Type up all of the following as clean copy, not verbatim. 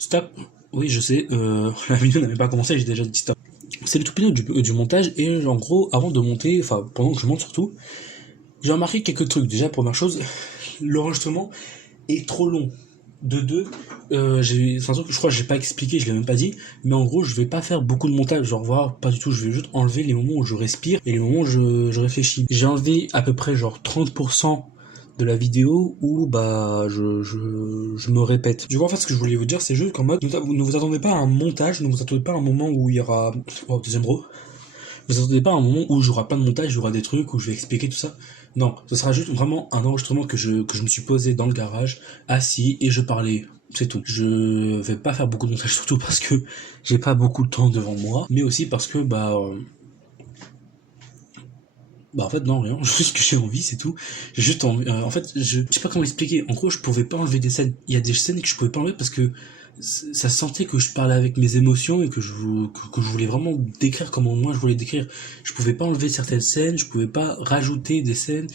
Stop. Oui, je sais, la vidéo n'avait pas commencé, j'ai déjà dit stop. C'est le tout pilote du montage, et en gros, avant de monter, enfin, pendant que je monte surtout, j'ai remarqué quelques trucs. Déjà, première chose, l'enregistrement est trop long. De deux, c'est un truc que je crois que j'ai pas expliqué, je l'ai même pas dit, mais en gros, je vais pas faire beaucoup de montage, genre voir, pas du tout, je vais juste enlever les moments où je respire et les moments où je réfléchis. J'ai enlevé à peu près genre 30% de la vidéo où bah je me répète. Du coup, en fait, ce que je voulais vous dire, c'est juste qu'en mode, ne vous attendez pas à un montage, ne vous attendez pas à un moment où il y aura... Oh, deuxième row. Ne vous attendez pas à un moment où il y aura plein de montage, il y aura des trucs, où je vais expliquer tout ça. Non, ce sera juste vraiment un enregistrement que je me suis posé dans le garage, assis, et je parlais. C'est tout. Je vais pas faire beaucoup de montage, surtout parce que j'ai pas beaucoup de temps devant moi, mais aussi parce que bah en fait non rien, juste que j'ai envie, c'est tout. J'ai juste envie, en fait je sais pas comment expliquer. En gros, je pouvais pas enlever des scènes. Il y a des scènes que je pouvais pas enlever parce que ça sentait que je parlais avec mes émotions et que je voulais vraiment décrire comment moi je voulais décrire. Je pouvais pas enlever certaines scènes, je pouvais pas rajouter des scènes.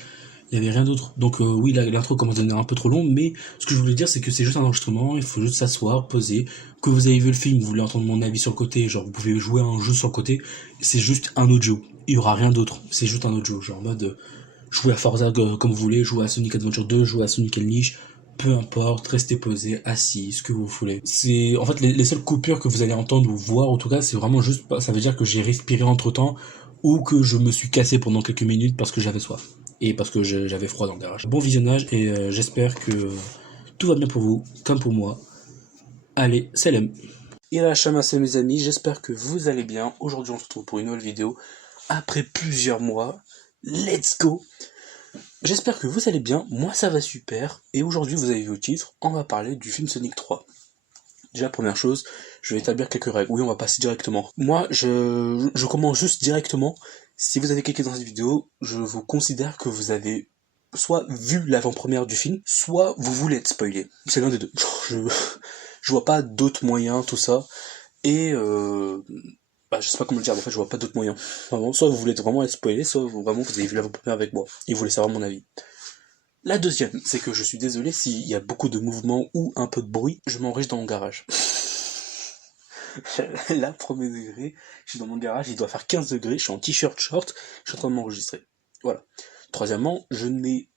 Il y avait rien d'autre. Donc oui, l'intro commence à devenir un peu trop longue, mais ce que je voulais dire, c'est que c'est juste un enregistrement. Il faut juste s'asseoir, poser. Que vous avez vu le film, vous voulez entendre mon avis sur le côté, genre vous pouvez jouer à un jeu sur le côté. C'est juste un autre jeu. Il y aura rien d'autre. C'est juste un autre jeu. Genre en mode jouer à Forza comme vous voulez, jouer à Sonic Adventure 2, jouer à Sonic Unleashed. Peu importe, restez posé, assis, ce que vous voulez. C'est en fait les seules coupures que vous allez entendre ou voir, en tout cas, c'est vraiment juste, ça veut dire que j'ai respiré entre temps ou que je me suis cassé pendant quelques minutes parce que j'avais soif et parce que j'avais froid dans le garage. Bon visionnage, et j'espère que tout va bien pour vous, comme pour moi. Allez, salam. Et là, chamassé mes amis, j'espère que vous allez bien. Aujourd'hui, on se retrouve pour une nouvelle vidéo après plusieurs mois. Let's go. J'espère que vous allez bien, moi ça va super, et aujourd'hui vous avez vu le titre, on va parler du film Sonic 3. Déjà, première chose, je vais établir quelques règles. Oui, on va passer directement. Moi, je commence juste directement. Si vous avez cliqué dans cette vidéo, je vous considère que vous avez soit vu l'avant-première du film, soit vous voulez être spoilé. C'est l'un des deux. Je, je vois pas d'autres moyens, tout ça. Et je sais pas comment le dire, mais en fait, je vois pas d'autres moyens. Vraiment, soit vous voulez vraiment être spoilé, soit vraiment vous avez vu l'avant-première avec moi et vous voulez savoir mon avis. La deuxième, c'est que je suis désolé s'il y a beaucoup de mouvements ou un peu de bruit, je m'enregistre dans mon garage. Là, premier degré, je suis dans mon garage, il doit faire 15 degrés, je suis en t-shirt short, je suis en train de m'enregistrer. Voilà. Troisièmement,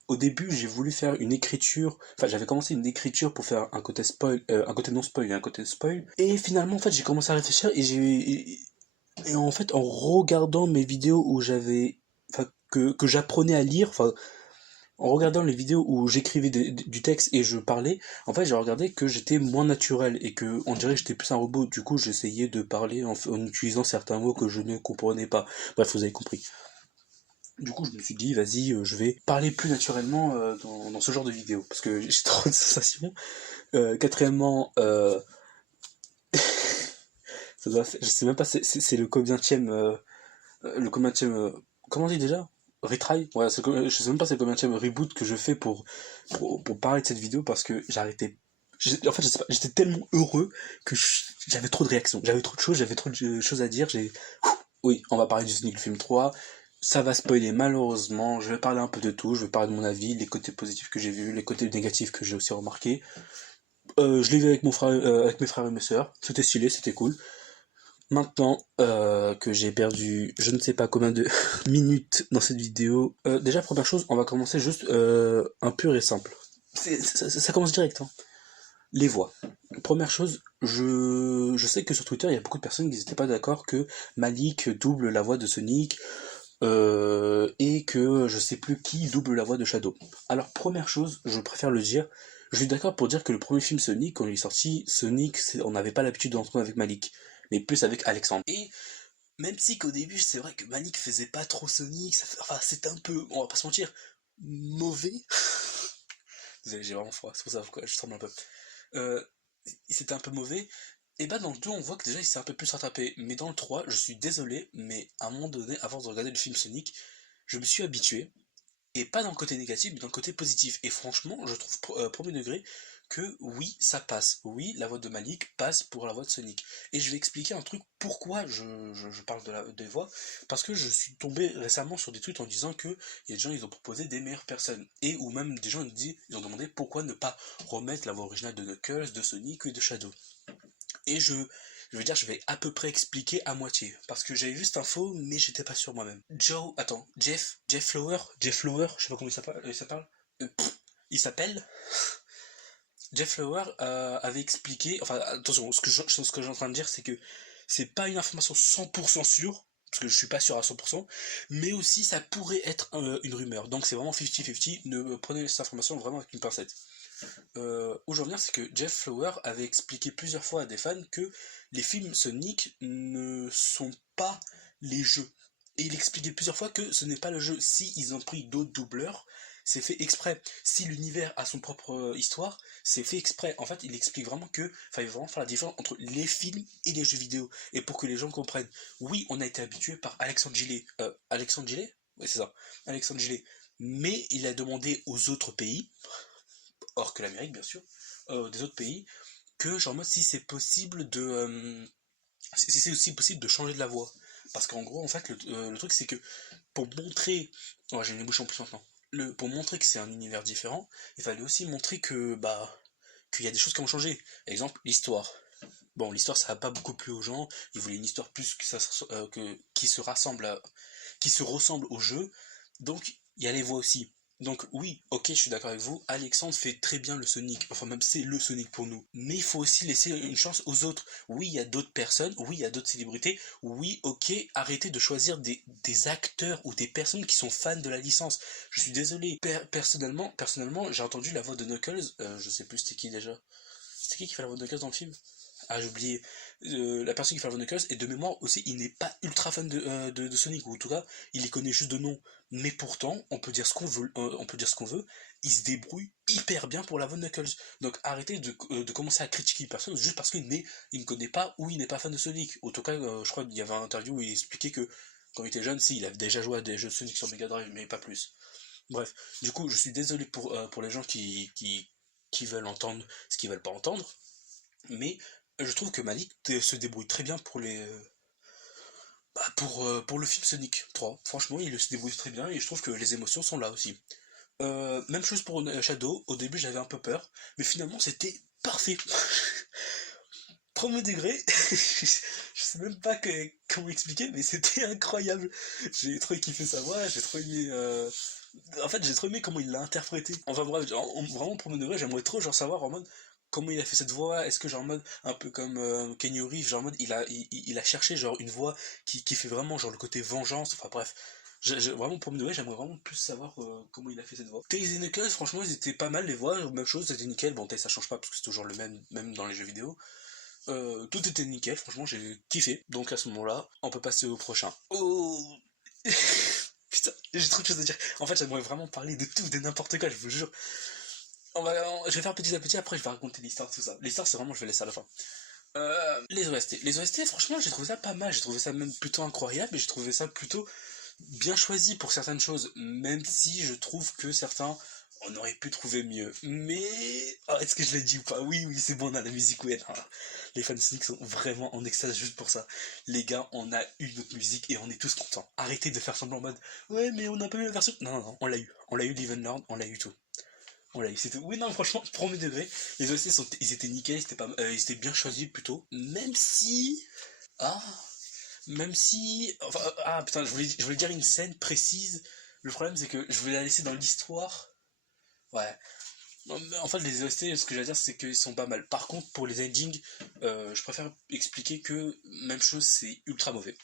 au début, j'ai voulu faire une écriture, enfin, j'avais commencé une écriture pour faire un côté spoil, un côté non spoil et un côté spoil, et finalement, en fait, j'ai commencé à réfléchir et en fait, en regardant mes vidéos où enfin, que j'apprenais à lire, enfin, en regardant les vidéos où j'écrivais du texte et je parlais, en fait, j'ai regardé que j'étais moins naturel et que on dirait que j'étais plus un robot. Du coup, j'essayais de parler en utilisant certains mots que je ne comprenais pas. Bref, vous avez compris. Du coup, je me suis dit, vas-y, je vais parler plus naturellement dans ce genre de vidéo parce que j'ai trop de sensations. Quatrièmement, je sais même pas, c'est le combienième, comment on dit déjà? Retry? Ouais, je sais même pas c'est le combienième reboot que je fais pour parler de cette vidéo parce que en fait, je sais pas, j'étais tellement heureux que j'avais trop de réactions, j'avais trop de choses, j'avais trop de choses à dire. Oui, on va parler du Sonic le film 3. Ça va spoiler malheureusement. Je vais parler un peu de tout. Je vais parler de mon avis, les côtés positifs que j'ai vus, les côtés négatifs que j'ai aussi remarqués. Je l'ai vu avec mon frère, avec mes frères et mes sœurs. C'était stylé, c'était cool. Maintenant que j'ai perdu je ne sais pas combien de minutes dans cette vidéo, déjà première chose, on va commencer juste un pur et simple. Ça commence direct, hein. Les voix. Première chose, je sais que sur Twitter, il y a beaucoup de personnes qui n'étaient pas d'accord que Malik double la voix de Sonic et que je sais plus qui double la voix de Shadow. Alors première chose, je préfère le dire, je suis d'accord pour dire que le premier film Sonic, quand il est sorti, Sonic, on n'avait pas l'habitude d'entendre avec Malik, mais plus avec Alexandre. Et même si qu'au début, c'est vrai que Malik faisait pas trop Sonic, enfin c'était un peu, on va pas se mentir, mauvais. Désolé, j'ai vraiment froid, c'est pour ça que je tremble un peu. Euh, C'était un peu mauvais. Et bah dans le 2 on voit que déjà il s'est un peu plus rattrapé. Mais dans le 3 je suis désolé, mais à un moment donné, avant de regarder le film Sonic, je me suis habitué, et pas dans le côté négatif, mais dans le côté positif. Et franchement, je trouve premier degré que oui, ça passe. Oui, la voix de Malik passe pour la voix de Sonic. Et je vais expliquer un truc, pourquoi je parle des voix. Parce que je suis tombé récemment sur des tweets en disant que il y a des gens, ils ont proposé des meilleures personnes. Et ou même des gens, ils ont demandé pourquoi ne pas remettre la voix originale de Knuckles, de Sonic et de Shadow. Et je veux dire, je vais à peu près expliquer à moitié. Parce que j'avais vu cette info, mais j'étais pas sûr moi-même. Jeff Flower, je sais pas comment il s'appelle. Il s'appelle Jeff Flower avait expliqué, enfin attention, ce que j'ai en train de dire, c'est que c'est pas une information 100% sûre, parce que je suis pas sûr à 100%, mais aussi ça pourrait être une rumeur. Donc c'est vraiment 50-50, ne prenez cette information vraiment avec une pincette. Où j'en viens, c'est que Jeff Flower avait expliqué plusieurs fois à des fans que les films Sonic ne sont pas les jeux. Et il expliquait plusieurs fois que ce n'est pas le jeu. Si ils ont pris d'autres doubleurs, c'est fait exprès. Si l'univers a son propre histoire, c'est fait exprès. En fait, il explique vraiment que, enfin, il va vraiment faire la différence entre les films et les jeux vidéo. Et pour que les gens comprennent, oui, on a été habitué par Alexandre Gillet. Alexandre Gillet? Oui, c'est ça. Alexandre Gillet. Mais il a demandé aux autres pays, hors que l'Amérique bien sûr, des autres pays, que genre mode si c'est possible de si c'est aussi possible de changer de la voix. Parce qu'en gros en fait le truc c'est que pour montrer, oh, j'ai une bouche en plus maintenant, pour montrer que c'est un univers différent, il fallait aussi montrer que bah qu'il y a des choses qui ont changé. Exemple, l'histoire. Bon, l'histoire ça n'a pas beaucoup plu aux gens, ils voulaient une histoire plus que ça qui se ressemble au jeu, donc il y a les voix aussi. Donc oui, ok, je suis d'accord avec vous, Alexandre fait très bien le Sonic, enfin même c'est le Sonic pour nous. Mais il faut aussi laisser une chance aux autres. Oui, il y a d'autres personnes, oui, il y a d'autres célébrités, oui, ok, arrêtez de choisir des acteurs ou des personnes qui sont fans de la licence. Je suis désolé, personnellement, j'ai entendu la voix de Knuckles, je sais plus c'était qui déjà. C'était qui fait la voix de Knuckles dans le film? Ah, j'ai oublié. La personne qui fait la voix de Knuckles, et de mémoire aussi, il n'est pas ultra fan de Sonic, ou en tout cas, il les connaît juste de nom. Mais pourtant, on peut dire ce qu'on veut, il se débrouille hyper bien pour la voix de Knuckles. Donc arrêtez de commencer à critiquer une personne juste parce il ne connaît pas ou il n'est pas fan de Sonic. En tout cas, je crois qu'il y avait un interview où il expliquait que quand il était jeune, si, il avait déjà joué à des jeux de Sonic sur Mega Drive, mais pas plus. Bref, du coup, je suis désolé pour les gens qui veulent entendre ce qu'ils veulent pas entendre. Mais je trouve que Malik se débrouille très bien pour le film Sonic 3. Franchement, il se débrouille très bien et je trouve que les émotions sont là aussi. Même chose pour Shadow, au début j'avais un peu peur, mais finalement c'était parfait. Premier degré, je sais même pas comment expliquer, mais c'était incroyable. J'ai trop kiffé sa voix, j'ai trop aimé. En fait, j'ai trop aimé comment il l'a interprété. Enfin bref, vraiment premier degré, j'aimerais trop genre savoir en mode comment il a fait cette voix. Est-ce que genre en mode un peu comme Kenny Reeves, genre en mode il a cherché genre une voix qui fait vraiment genre le côté vengeance. Enfin bref. Vraiment premier degré, j'aimerais vraiment plus savoir comment il a fait cette voix. Tails et Knuckles, franchement, ils étaient pas mal les voix, même chose, c'était nickel. Bon, Tails ça change pas parce que c'est toujours le même dans les jeux vidéo. Tout était nickel, franchement j'ai kiffé. Donc à ce moment-là, on peut passer au prochain. Oh putain, j'ai trop de choses à dire. En fait, j'aimerais vraiment parler de tout, de n'importe quoi, je vous jure. Je vais faire petit à petit, après je vais raconter l'histoire, tout ça. L'histoire, c'est vraiment, je vais laisser à la fin. Les OST. Les OST, franchement, j'ai trouvé ça pas mal. J'ai trouvé ça même plutôt incroyable et j'ai trouvé ça plutôt bien choisi pour certaines choses. Même si je trouve que certains, on aurait pu trouver mieux. Mais, oh, est-ce que je l'ai dit ou pas? Oui, oui, c'est bon, on a la musique, ouais. Les fans Sonic sont vraiment en extase juste pour ça. Les gars, on a eu notre musique et on est tous contents. Arrêtez de faire semblant en mode, ouais, mais on n'a pas eu la version. Non, non, non, on l'a eu. On l'a eu, Live and Learn, on l'a eu tout. On l'a eu, c'était. Oui, non, franchement, premier degré. Les OST ils étaient nickel, ils étaient bien choisis plutôt. Même si. Ah, même si. Enfin, ah putain, je voulais dire une scène précise. Le problème, c'est que je voulais la laisser dans l'histoire. Ouais. Non, mais en fait, les OST, ce que j'ai à dire, c'est qu'ils sont pas mal. Par contre, pour les endings, je préfère expliquer que même chose, c'est ultra mauvais.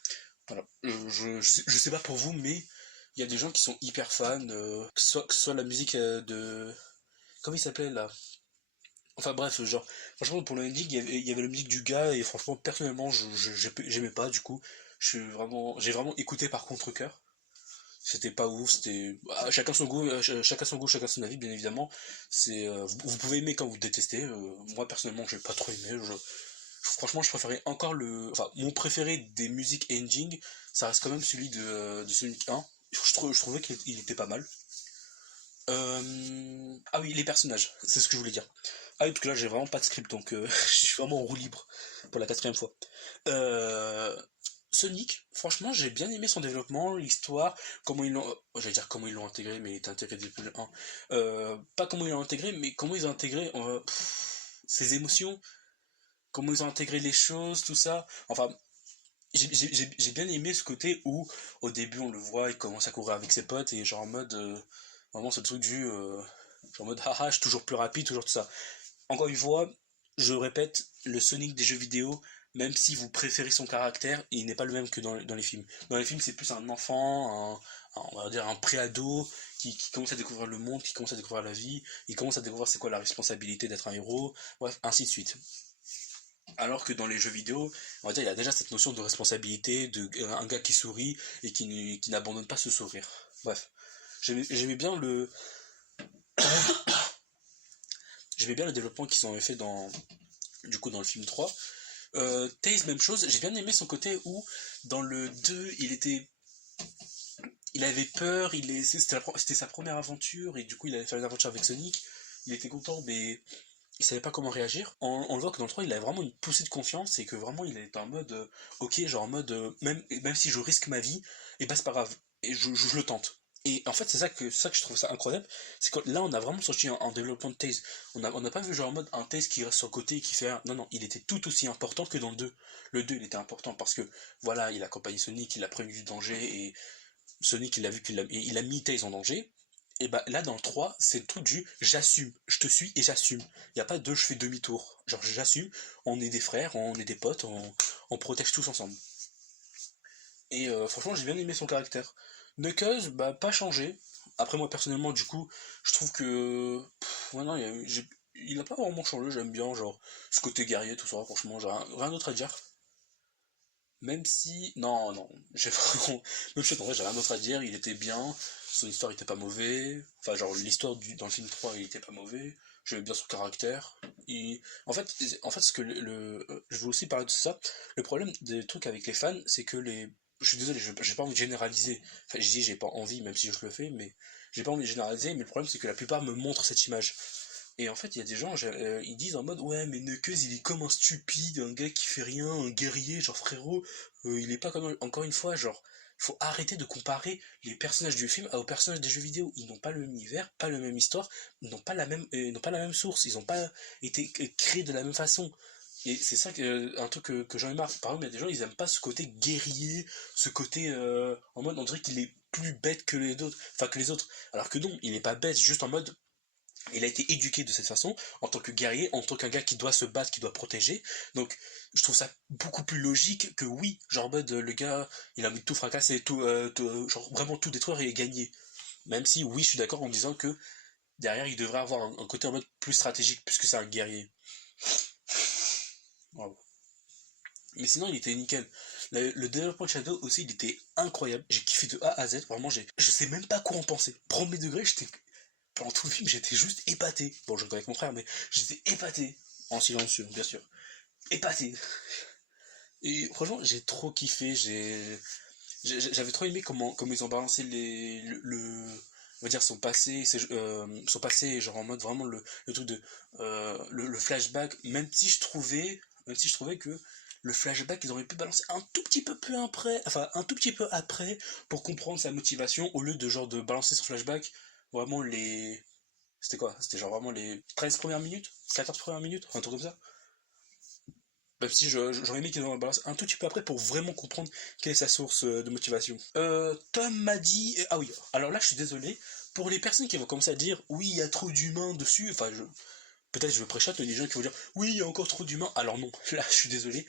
Voilà. Je sais pas pour vous, mais il y a des gens qui sont hyper fans, que ce soit la musique de. Comment il s'appelait là? Enfin bref, genre, franchement, pour le ending, il y avait la musique du gars, et franchement, personnellement, j'aimais pas, du coup. J'ai vraiment écouté par contre-cœur. C'était pas ouf, c'était chacun son goût, chacun son avis, bien évidemment. Vous pouvez aimer quand vous détestez. Moi personnellement, j'ai pas trop aimé. Franchement, je préférais encore enfin, mon préféré des musiques ending, ça reste quand même celui de Sonic 1. Je trouvais qu'il était pas mal. Ah oui, les personnages, c'est ce que je voulais dire. Ah oui, parce que là j'ai vraiment pas de script, donc je suis vraiment en roue libre pour la quatrième fois. Euh, Sonic, franchement, j'ai bien aimé son développement, l'histoire, comment ils l'ont. J'allais dire comment ils l'ont intégré, mais il est intégré depuis le 1. Pas comment ils l'ont intégré, mais comment ils ont intégré ses émotions. comment ils ont intégré les choses, tout ça. Enfin, j'ai bien aimé ce côté où, au début, on le voit, il commence à courir avec ses potes, et genre en mode, vraiment ce truc genre en mode, haha, je suis toujours plus rapide, toujours tout ça. Encore une fois, je répète, le Sonic des jeux vidéo, même si vous préférez son caractère, il n'est pas le même que dans les films. Dans les films, c'est plus un enfant, on va dire un préado, qui commence à découvrir le monde, qui commence à découvrir la vie, il commence à découvrir c'est quoi la responsabilité d'être un héros, bref, ainsi de suite. Alors que dans les jeux vidéo, on va dire, il y a déjà cette notion de responsabilité, de un gars qui sourit et qui n'abandonne pas ce sourire. Bref, j'aimais bien j'aimais bien le développement qu'ils ont fait du coup, dans le film 3. Taze, même chose, j'ai bien aimé son côté où, dans le 2, il avait peur, c'était sa première aventure, et du coup, il allait faire une aventure avec Sonic. Il était content, mais il savait pas comment réagir. On le voit que dans le 3, il a vraiment une poussée de confiance, et que vraiment, il est en mode, ok, genre en mode, même si je risque ma vie, et bah c'est pas grave, et je le tente. Et en fait, c'est ça que je trouve ça incroyable, c'est que là, on a vraiment sorti en développement de Taze. On a pas vu genre en mode un Taze qui reste sur le côté et qui fait. Non, non, il était tout aussi important que dans le 2. Le 2, il était important parce que, voilà, il a accompagné Sonic, il a prévenu du danger, et Sonic, il a vu il a mis Taze en danger. Et bah là, dans le 3, c'est le truc du j'assume, je te suis et j'assume. Il n'y a pas de je fais demi-tour. Genre, j'assume, on est des frères, on est des potes, on protège tous ensemble. Et franchement, j'ai bien aimé son caractère. Knuckles, bah, pas changé. Après, moi, personnellement, du coup, je trouve que. Ouais, non, il a pas vraiment changé, j'aime bien, genre, ce côté guerrier, tout ça, franchement, j'ai rien d'autre à dire. Même si. Non, non, j'ai vraiment. Même si en vrai, j'ai rien d'autre à dire, il était bien, son histoire était pas mauvais. Enfin, genre, l'histoire dans le film 3 il était pas mauvais. J'aimais bien son caractère. En fait, ce que je veux aussi parler de ça. Le problème des trucs avec les fans, c'est que les. Je suis désolé, j'ai pas envie de généraliser. Enfin, je dis j'ai pas envie, même si je le fais, mais j'ai pas envie de généraliser. Mais le problème, c'est que la plupart me montrent cette image. Et en fait, il y a des gens, ils disent en mode ouais, mais Knuckles, il est comme un stupide, un gars qui fait rien, un guerrier, genre frérot, il est pas comme encore une fois, genre, faut arrêter de comparer les personnages du film aux personnages des jeux vidéo. Ils n'ont pas le même univers, pas la même histoire, ils n'ont pas la même source, ils n'ont pas été créés de la même façon. Et c'est ça un truc que j'en ai marre. Par exemple, il y a des gens, ils aiment pas ce côté guerrier, ce côté en mode, on dirait qu'il est plus bête que les autres, enfin que les autres. Alors que non, il est pas bête, juste en mode il a été éduqué de cette façon, en tant que guerrier, en tant qu'un gars qui doit se battre, qui doit protéger. Donc, je trouve ça beaucoup plus logique que oui, genre en mode le gars, il a envie de tout fracasser, genre vraiment tout détruire et gagner. Même si, oui, je suis d'accord en disant que derrière, il devrait avoir un côté en mode plus stratégique, puisque c'est un guerrier. Bravo. Mais sinon, il était nickel. Le développement de Shadow aussi, il était incroyable. J'ai kiffé de A à Z. Vraiment, je sais même pas quoi en penser. Premier degré, pendant tout le film, j'étais juste épaté. Bon, je le connais avec mon frère, mais j'étais épaté. En silencieux, bien sûr. Épaté. Et franchement, j'ai trop kiffé. J'avais trop aimé comment ils ont balancé on va dire son passé, genre en mode vraiment le truc de le flashback. Même si je trouvais que le flashback, ils auraient pu balancer un tout petit peu plus après, enfin un tout petit peu après, pour comprendre sa motivation, au lieu de genre de balancer son flashback vraiment c'était quoi? C'était genre vraiment les 13 premières minutes? 14 premières minutes? Un truc comme ça? Même si j'aurais aimé qu'ils en balancent un tout petit peu après pour vraiment comprendre quelle est sa source de motivation. Tom m'a dit. Ah oui, alors là je suis désolé. Pour les personnes qui vont commencer à dire oui, il y a trop d'humains dessus, enfin peut-être je me préchote, mais des gens qui vont dire oui, il y a encore trop d'humains. Alors non, là je suis désolé,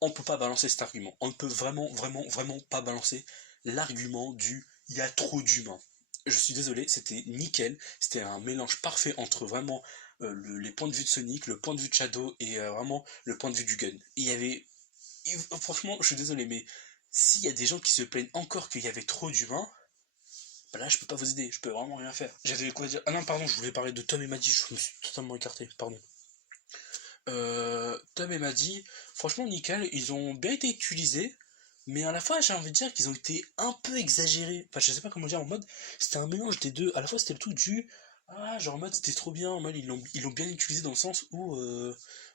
on peut pas balancer cet argument. On ne peut vraiment, vraiment, vraiment pas balancer l'argument du il y a trop d'humains. Je suis désolé, c'était nickel, c'était un mélange parfait entre vraiment les points de vue de Sonic, le point de vue de Shadow et vraiment le point de vue du gun. Franchement, je suis désolé, mais s'il y a des gens qui se plaignent encore qu'il y avait trop d'humains, bah là je peux pas vous aider, je peux vraiment rien faire. J'avais quoi dire. Ah non, pardon, je voulais parler de Tom et Maddie, je me suis totalement écarté, pardon. Tom et Maddie, franchement nickel, ils ont bien été utilisés, mais à la fois j'ai envie de dire qu'ils ont été un peu exagérés. Enfin je sais pas comment dire, en mode c'était un mélange des deux. À la fois c'était le tout du ah genre en mode c'était trop bien, en mode ils l'ont bien utilisé dans le sens où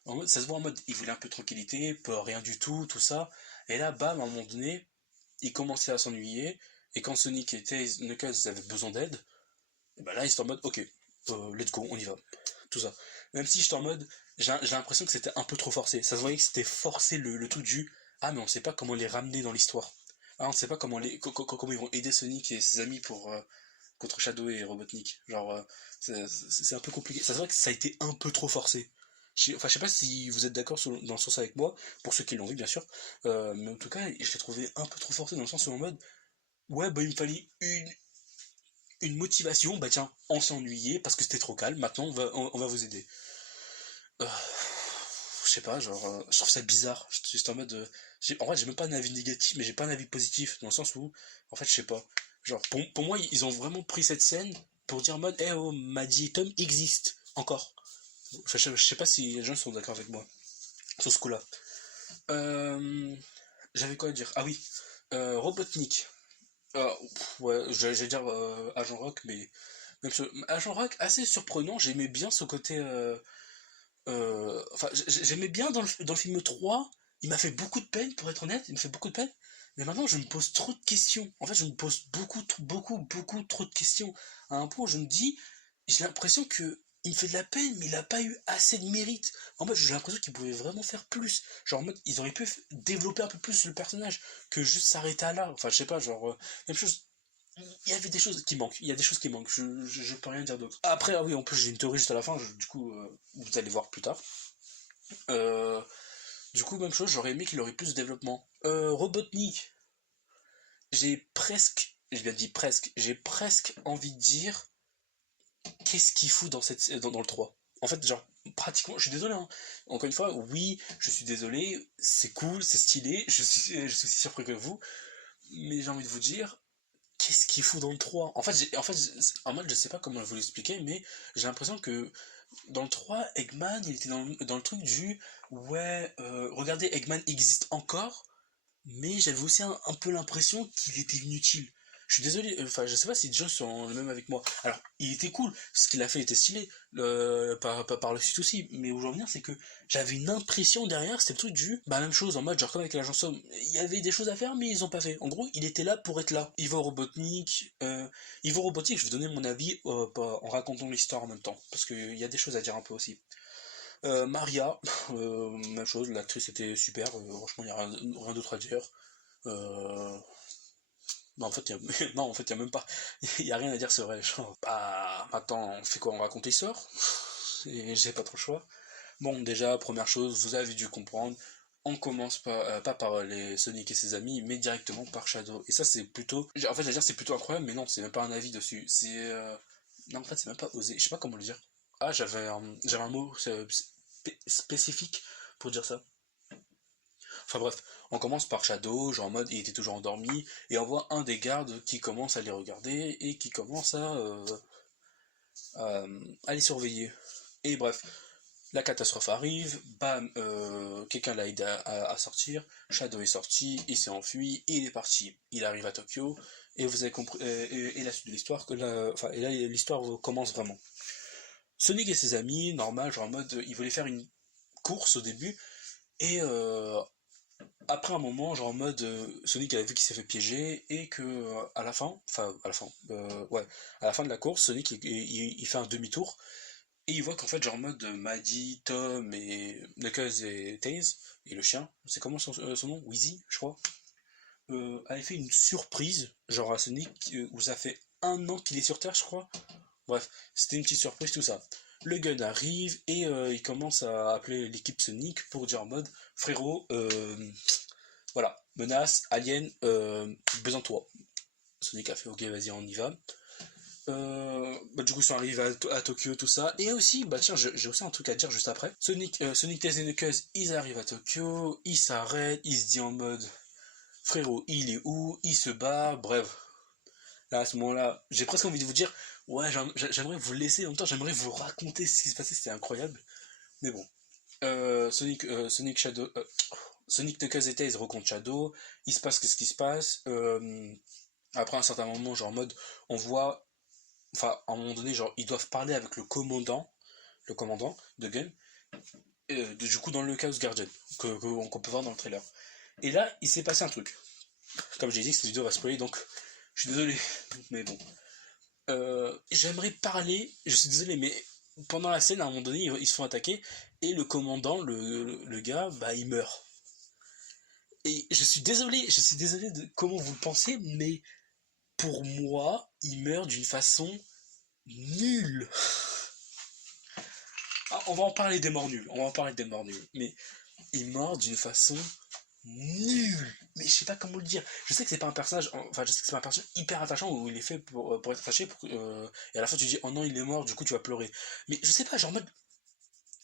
en mode ça se voit en mode ils voulaient un peu de tranquillité, pas rien du tout ça. Et là bam à un moment donné ils commençaient à s'ennuyer et quand Sonic et Knuckles avaient besoin d'aide, et ben là ils étaient en mode ok let's go on y va tout ça. Même si j'étais en mode, j'ai l'impression que c'était un peu trop forcé. Ça se voyait que c'était forcé le truc du, ah mais on sait pas comment les ramener dans l'histoire. Ah, on sait pas comment comment ils vont aider Sonic et ses amis pour contre Shadow et Robotnik. Genre, c'est un peu compliqué. Ça se voit que ça a été un peu trop forcé. Enfin, je sais pas si vous êtes d'accord dans le sens avec moi, pour ceux qui l'ont vu bien sûr, mais en tout cas, je l'ai trouvé un peu trop forcé dans le sens où en mode, ouais, bah il me fallait une motivation, bah tiens, on s'est ennuyé parce que c'était trop calme, maintenant on va vous aider. Euh, je sais pas, genre, je trouve ça bizarre. Je suis juste en mode. En vrai, j'ai même pas un avis négatif, mais j'ai pas un avis positif, dans le sens où, en fait, je sais pas. Genre, pour moi, ils ont vraiment pris cette scène pour dire en mode, eh oh, Maddie et Tom existent, encore. Enfin, je sais pas si les gens sont d'accord avec moi sur ce coup-là. Euh, J'avais quoi à dire? Ah oui, Robotnik. Ouais, j'allais dire Agent Rock, mais même Agent Rock, assez surprenant. J'aimais bien ce côté. Enfin, j'aimais bien dans le film 3. Il m'a fait beaucoup de peine, pour être honnête. Il me fait beaucoup de peine. Mais maintenant, je me pose trop de questions. En fait, je me pose beaucoup trop de questions. À un point où je me dis, j'ai l'impression que il me fait de la peine, mais il a pas eu assez de mérite. En fait, j'ai l'impression qu'il pouvait vraiment faire plus. Genre, en mode, ils auraient pu développer un peu plus le personnage que juste s'arrêter à là. Enfin, je sais pas, genre, même chose. Il y avait des choses qui manquent. Il y a des choses qui manquent. Je peux rien dire d'autre. Après, ah oui, en plus, j'ai une théorie juste à la fin. Du coup, vous allez voir plus tard. Euh, du coup, même chose, j'aurais aimé qu'il aurait plus de développement. Robotnik, j'ai bien dit presque, j'ai presque envie de dire, qu'est-ce qu'il fout dans le 3. En fait, genre, pratiquement, je suis désolé, hein. Encore une fois, oui, je suis désolé, c'est cool, c'est stylé, je suis aussi surpris que vous, mais j'ai envie de vous dire, qu'est-ce qu'il fout dans le 3? En mode, je sais pas comment vous l'expliquer, mais j'ai l'impression que dans le 3, Eggman, il était dans le truc du ouais, regardez, Eggman existe encore, mais j'avais aussi un peu l'impression qu'il était inutile. Je suis désolé, enfin, je sais pas si les gens sont le même avec moi. Alors, il était cool, ce qu'il a fait était stylé, par le suite aussi, mais où je veux en venir, c'est que j'avais une impression derrière, c'était le truc du, bah, même chose, en mode, genre, comme avec l'agent Somme, il y avait des choses à faire, mais ils ont pas fait. En gros, il était là pour être là. Ivo Robotnik, je vais donner mon avis, en racontant l'histoire en même temps, parce qu'il y a des choses à dire un peu aussi. Maria, même chose, l'actrice était super, franchement, il n'y a rien d'autre à dire. Euh, non, en fait, non, en fait, il n'y a même pas. Il n'y a rien à dire, c'est vrai. Genre, bah, maintenant, on fait quoi? On raconte l'histoire? Et j'ai pas trop le choix. Bon, déjà, première chose, vous avez dû comprendre. On commence pas par les Sonic et ses amis, mais directement par Shadow. Et ça, c'est plutôt. En fait, j'allais dire c'est plutôt incroyable, mais non, c'est même pas un avis dessus. Non, en fait, c'est même pas osé. Je sais pas comment le dire. Ah, j'avais un mot spécifique pour dire ça. Enfin bref, on commence par Shadow, genre en mode il était toujours endormi, et on voit un des gardes qui commence à les regarder et qui commence à, à les surveiller. Et bref, la catastrophe arrive, bam, quelqu'un l'a aidé à sortir, Shadow est sorti, il s'est enfui, il est parti. Il arrive à Tokyo, et vous avez compris, et la suite de l'histoire, enfin, et là l'histoire commence vraiment. Sonic et ses amis, normal, genre en mode, ils voulaient faire une course au début, et après un moment, genre en mode, Sonic avait vu qu'il s'est fait piéger et que à la fin, enfin à la fin, ouais, à la fin de la course, Sonic il fait un demi-tour et il voit qu'en fait, genre en mode, Maddie, Tom et Knuckles et Tails et le chien, c'est comment son nom? Wheezy, je crois, avait fait une surprise, genre à Sonic, où ça fait 1 an qu'il est sur Terre, je crois. Bref, c'était une petite surprise, tout ça. Le gun arrive et il commence à appeler l'équipe Sonic pour dire en mode, frérot, voilà, menace, alien, besoin de toi. Sonic a fait ok, vas-y, on y va. Bah, du coup, ils sont arrivés à Tokyo, tout ça. Et aussi, bah tiens, j'ai aussi un truc à dire juste après. Sonic Tails et Knuckles, ils arrivent à Tokyo, ils s'arrêtent, ils se disent en mode, frérot, il est où? Il se bat, bref. Là, à ce moment-là, j'ai presque envie de vous dire, ouais, j'aimerais vous laisser, en même temps, j'aimerais vous raconter ce qui se passait, c'était incroyable. Mais bon. Sonic Knuckles et Tails rencontrent Shadow, il se passe qu'est-ce qui se passe. Après un certain moment, genre en mode, on voit, enfin, à un moment donné, genre, ils doivent parler avec le commandant de Gun, du coup, dans le Chaos Guardian, qu'on peut voir dans le trailer. Et là, il s'est passé un truc. Comme j'ai dit, cette vidéo va spoiler, donc je suis désolé, mais bon. J'aimerais parler, je suis désolé, mais pendant la scène, à un moment donné, ils se font attaquer, et le commandant, le gars, bah il meurt. Et je suis désolé de comment vous le pensez, mais pour moi, il meurt d'une façon nulle. Ah, on va en parler des morts nuls, on va en parler des morts nuls, mais il meurt d'une façon nul. Mais je sais pas comment le dire. Je sais que c'est pas un personnage, enfin je sais que c'est pas un personnage hyper attachant où il est fait pour être attaché et à la fin tu dis oh non il est mort du coup tu vas pleurer. Mais je sais pas genre en mode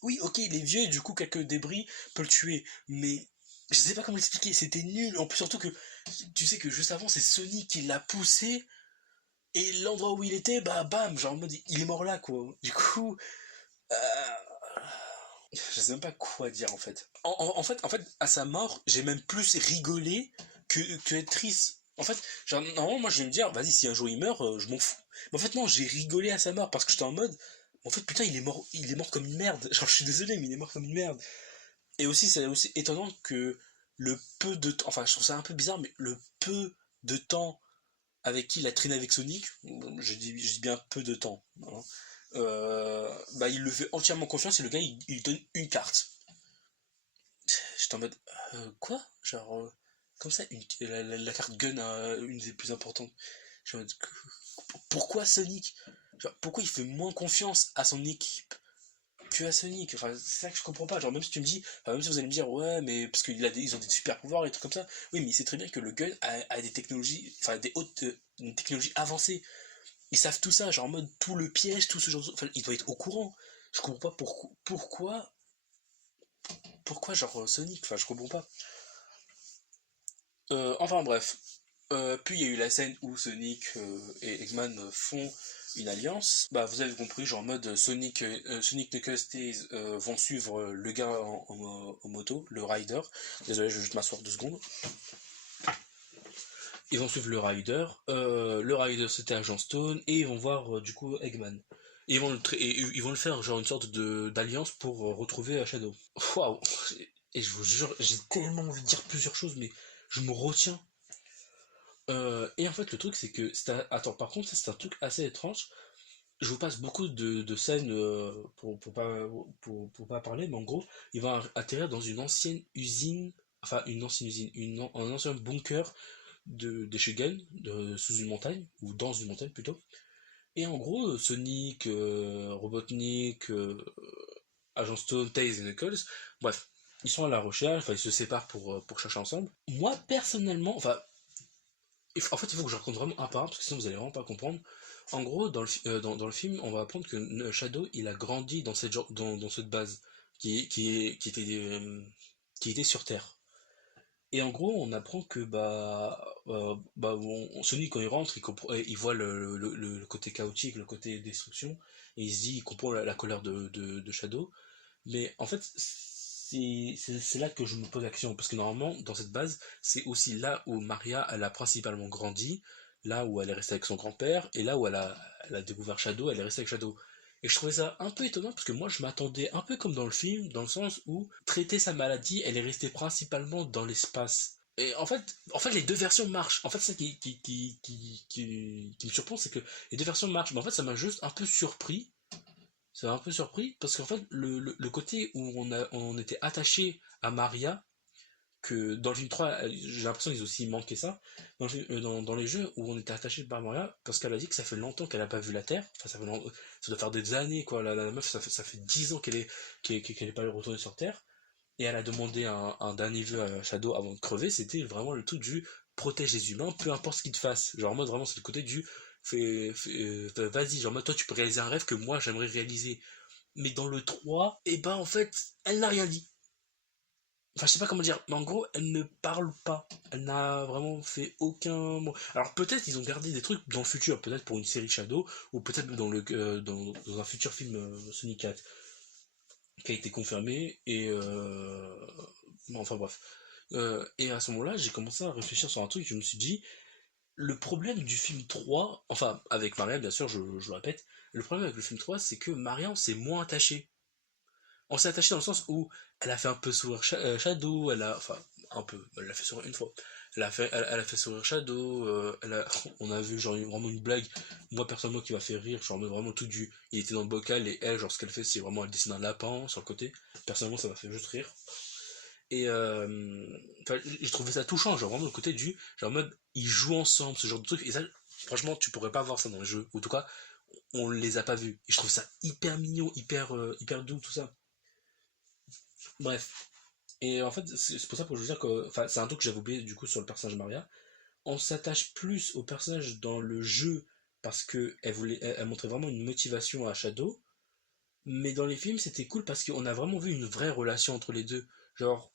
oui ok il est vieux et du coup quelques débris peuvent le tuer mais je sais pas comment l'expliquer c'était nul. En plus surtout que tu sais que juste avant c'est Sonic qui l'a poussé et l'endroit où il était bah bam genre en mode il est mort là quoi. Du coup je sais même pas quoi dire en fait. En fait, à sa mort, j'ai même plus rigolé que être triste. En fait, genre, normalement, moi, je vais me dire, vas-y, si un jour il meurt, je m'en fous. Mais en fait, non, j'ai rigolé à sa mort parce que j'étais en mode, en fait, putain, il est mort comme une merde. Genre, je suis désolé, mais il est mort comme une merde. Et aussi, c'est aussi étonnant que le peu de temps, enfin, je trouve ça un peu bizarre, mais le peu de temps avec qui il a traîné avec Sonic, je dis bien peu de temps, hein, bah, il le fait entièrement confiance et le gars, il donne une carte. J'étais en mode, quoi? Genre, comme ça, la carte gun, une des plus importantes. Genre, pourquoi Sonic? Genre, pourquoi il fait moins confiance à son équipe que à Sonic? Enfin, c'est ça que je comprends pas. Genre, même si tu me dis, enfin, même si vous allez me dire, ouais, mais parce ils ont des super pouvoirs et des trucs comme ça. Oui, mais il sait très bien que le gun a des technologies, enfin, des hautes, une technologie avancée. Ils savent tout ça, genre en mode tout le piège, tout ce genre de... Enfin, il doit être au courant. Je comprends pas pourquoi genre Sonic, enfin, je comprends pas. Enfin bref. Puis il y a eu la scène où Sonic et Eggman font une alliance. Bah vous avez compris, genre en mode Sonic Knuckles Tails vont suivre le gars en moto, le rider. Désolé, je vais juste m'asseoir 2 secondes. Ils vont suivre le rider c'était Agent Stone, et ils vont voir du coup Eggman. Et ils vont le faire genre une sorte de d'alliance pour retrouver Shadow. Waouh. Et je vous jure, j'ai tellement envie de dire plusieurs choses, mais je me retiens. Et en fait, le truc, c'est que... Attends, par contre, ça, c'est un truc assez étrange. Je vous passe beaucoup de scènes pour pas parler, mais en gros, il va atterrir dans une ancienne usine, enfin une ancienne usine, un ancien bunker des Shugen, sous une montagne, ou dans une montagne plutôt. Et en gros, Sonic, Robotnik, Agent Stone, Tails et Knuckles, bref, ils sont à la recherche, enfin ils se séparent pour chercher ensemble. Moi, personnellement, enfin, en fait, il faut que je raconte vraiment un par un, parce que sinon vous allez vraiment pas comprendre. En gros, dans le film, on va apprendre que Shadow, il a grandi dans dans cette base qui était sur Terre. Et en gros, on apprend que Sonic quand il rentre, il voit le côté chaotique, le côté destruction, et il se dit, il comprend la colère de Shadow. Mais en fait, c'est là que je me pose la question, parce que normalement, dans cette base, c'est aussi là où Maria, elle a principalement grandi, là où elle est restée avec son grand-père, et là où elle a découvert Shadow, elle est restée avec Shadow. Et je trouvais ça un peu étonnant, parce que moi, je m'attendais un peu comme dans le film, dans le sens où traiter sa maladie, elle est restée principalement dans l'espace. Et en fait, les deux versions marchent. En fait, ça qui me surprend, c'est que les deux versions marchent. Mais en fait, ça m'a juste un peu surpris, ça m'a un peu surpris parce qu'en fait, le côté où on était attaché à Maria, que dans le film 3 j'ai l'impression qu'ils ont aussi manqué ça, dans les jeux où on était attaché par Maria, parce qu'elle a dit que ça fait longtemps qu'elle a pas vu la Terre, enfin ça doit faire des années quoi, la meuf ça fait 10 ans qu'elle est pas retournée sur Terre, et elle a demandé un dernier vœu à Shadow avant de crever, c'était vraiment le truc du protège les humains, peu importe ce qu'ils te fassent. Genre en mode vraiment c'est le côté du vas-y, genre moi toi tu peux réaliser un rêve que moi j'aimerais réaliser. Mais dans le 3 et ben en fait, elle n'a rien dit. Enfin, je sais pas comment dire, mais en gros, elle ne parle pas. Elle n'a vraiment fait aucun mot. Alors peut-être ils ont gardé des trucs dans le futur, peut-être pour une série Shadow, ou peut-être dans un futur film Sonic 4 qui a été confirmé, et bon, enfin bref. Et à ce moment-là, j'ai commencé à réfléchir sur un truc, je me suis dit, le problème du film 3, enfin avec Marianne bien sûr, je le répète, le problème avec le film 3, c'est que Marianne s'est moins attachée. On s'est attaché dans le sens où elle a fait un peu sourire Shadow, enfin un peu, elle l'a fait sourire une fois. elle a fait sourire Shadow, on a vu genre vraiment une blague, moi personnellement qui m'a fait rire, genre mais vraiment tout du, il était dans le bocal et elle, genre ce qu'elle fait c'est vraiment elle dessine un lapin sur le côté, personnellement ça m'a fait juste rire. Et j'ai trouvé ça touchant, genre vraiment le côté du, genre en mode, ils jouent ensemble, ce genre de truc, et ça, franchement, tu pourrais pas voir ça dans le jeu, ou en tout cas, on les a pas vus. Et je trouve ça hyper mignon, hyper doux, tout ça. Bref. Et en fait, c'est pour ça que je veux dire que, enfin, c'est un truc que j'avais oublié du coup sur le personnage de Maria. On s'attache plus au personnage dans le jeu parce que elle montrait vraiment une motivation à Shadow, mais dans les films, c'était cool parce qu'on a vraiment vu une vraie relation entre les deux. Genre,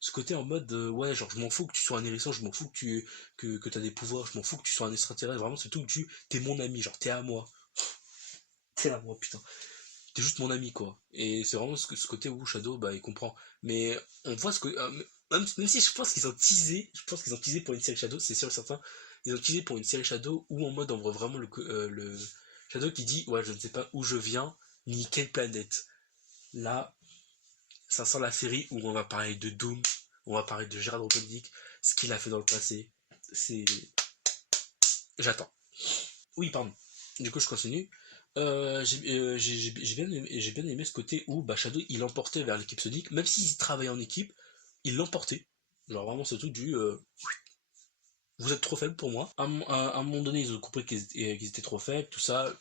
ce côté en mode ouais, genre je m'en fous que tu sois un hérisson, je m'en fous que t'as des pouvoirs, je m'en fous que tu sois un extraterrestre, vraiment c'est tout que t'es mon ami, genre t'es à moi. T'es à moi, putain. T'es juste mon ami, quoi. Et c'est vraiment ce côté où Shadow, bah, il comprend. Mais on voit ce que. Même si je pense qu'ils ont teasé, je pense qu'ils ont teasé pour une série Shadow, c'est sûr et certain. Ils ont teasé pour une série Shadow où en mode on voit vraiment le Shadow qui dit ouais, je ne sais pas où je viens, ni quelle planète. Là, ça sent la série où on va parler de Doom, on va parler de Gérard Robotnik, ce qu'il a fait dans le passé. C'est. J'attends. Oui, pardon. Du coup, je continue. J'ai bien aimé ce côté où bah, Shadow il l'emportait vers l'équipe Sonic, même s'ils travaillaient en équipe, il l'emportait. Genre vraiment ce truc du vous êtes trop faible pour moi. À un moment donné, ils ont compris qu'ils étaient trop faibles, tout ça.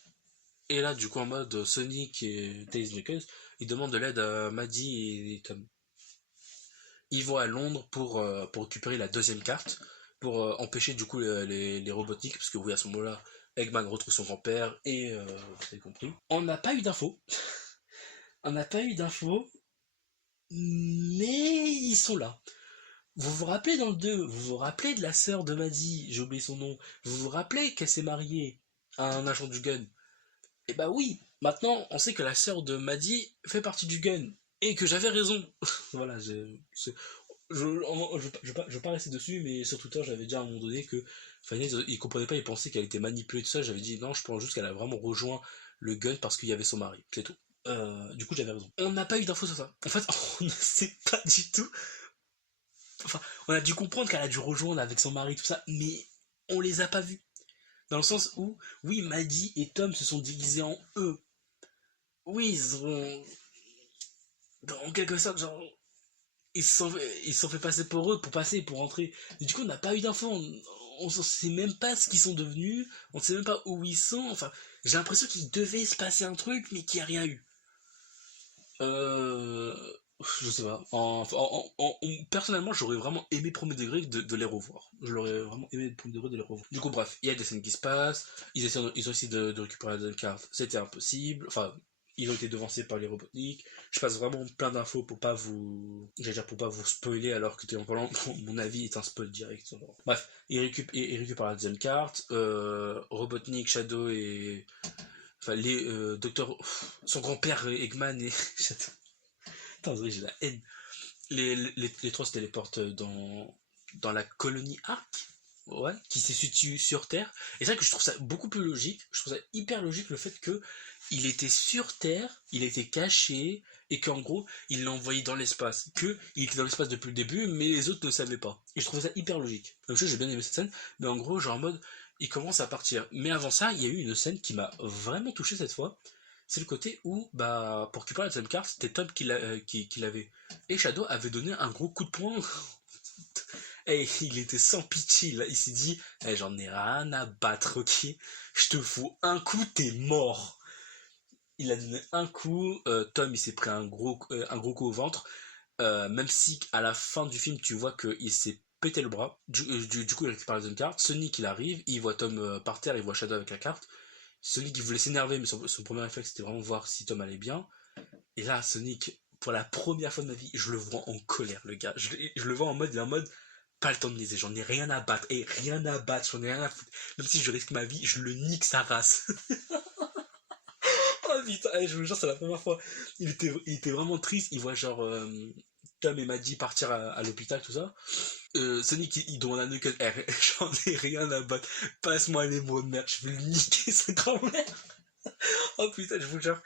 Et là, du coup, en mode Sonic et Tails Knuckles, ils demandent de l'aide à Maddie et Tom. Ils vont à Londres pour récupérer la deuxième carte, pour empêcher du coup les robotiques, parce que oui, à ce moment-là, Eggman retrouve son grand-père et vous avez compris. On n'a pas eu d'infos. On n'a pas eu d'infos, mais ils sont là. Vous vous rappelez dans le 2, vous vous rappelez de la sœur de Maddie, j'ai oublié son nom, vous vous rappelez qu'elle s'est mariée à un agent du gun. Eh bah oui, maintenant on sait que la sœur de Maddie fait partie du gun, et que j'avais raison. Voilà, je vais pas rester dessus, mais sur Twitter, j'avais dit à un moment donné que Fanny, il comprenait pas, il pensait qu'elle était manipulée, tout ça. J'avais dit non, je pense juste qu'elle a vraiment rejoint le gun parce qu'il y avait son mari, c'est tout. Du coup, j'avais raison. On n'a pas eu d'infos sur ça. En fait, on ne sait pas du tout. Enfin, on a dû comprendre qu'elle a dû rejoindre avec son mari, tout ça, mais on les a pas vus. Dans le sens où, oui, Maddie et Tom se sont divisés en eux. Oui, ils ont. En quelque sorte, genre, ils se sont fait passer pour eux, pour passer, pour rentrer. Et du coup, on n'a pas eu d'infos. On ne sait même pas ce qu'ils sont devenus. On ne sait même pas où ils sont. Enfin, j'ai l'impression qu'il devait se passer un truc, mais qu'il n'y a rien eu. Euh, je sais pas. Personnellement, j'aurais vraiment aimé premier degré de les revoir. Je l'aurais vraiment aimé premier degré de les revoir. Du coup, bref, il y a des scènes qui se passent. Ils ont essayé de récupérer la deuxième carte. C'était impossible. Enfin, ils ont été devancés par les Robotnik. Je passe vraiment plein d'infos pour pas vous, j'allais dire pour pas vous spoiler alors que t'es en parlant. Mon avis est un spoil direct. Bref, ils récupèrent la deuxième carte. Robotnik, Shadow et enfin les docteur, son grand-père Eggman et Shadow. Putain, vrai, j'ai la haine. Les trois se téléportent dans la colonie Ark, ouais, qui se situe sur Terre. Et c'est vrai que je trouve ça beaucoup plus logique. Je trouve ça hyper logique le fait que il était sur Terre, il était caché, et qu'en gros, il l'a envoyé dans l'espace. Que il était dans l'espace depuis le début, mais les autres ne savaient pas. Et je trouve ça hyper logique. Donc j'ai bien aimé cette scène, mais en gros, genre en mode, il commence à partir. Mais avant ça, il y a eu une scène qui m'a vraiment touché cette fois. C'est le côté où, bah, pour récupérer la deuxième carte, c'était Tom qui l'avait. Et Shadow avait donné un gros coup de poing. Et il était sans pitié, là. Il s'est dit, eh, j'en ai rien à battre, ok. Je te fous un coup, t'es mort. Il a donné un coup, Tom il s'est pris un gros coup au ventre, même si à la fin du film tu vois qu'il s'est pété le bras, du coup il récupère la deuxième carte, Sonic il arrive, il voit Tom par terre, il voit Shadow avec la carte, Sonic il voulait s'énerver mais son premier réflexe c'était vraiment voir si Tom allait bien, et là Sonic, pour la première fois de ma vie, je le vois en colère le gars, je le vois en mode, il est en mode, pas le temps de niaiser, j'en ai rien à battre, et rien à battre, j'en ai rien à foutre, même si je risque ma vie, je le nique sa race. Oh putain, je vous jure, c'est la première fois. Il était vraiment triste. Il voit genre Tom et Maddie partir à l'hôpital, tout ça. Sonic, il demande à Knuckles, eh, j'en ai rien à battre. Passe-moi les mots de merde, je vais le niquer sa grand-mère. Oh putain, je vous jure.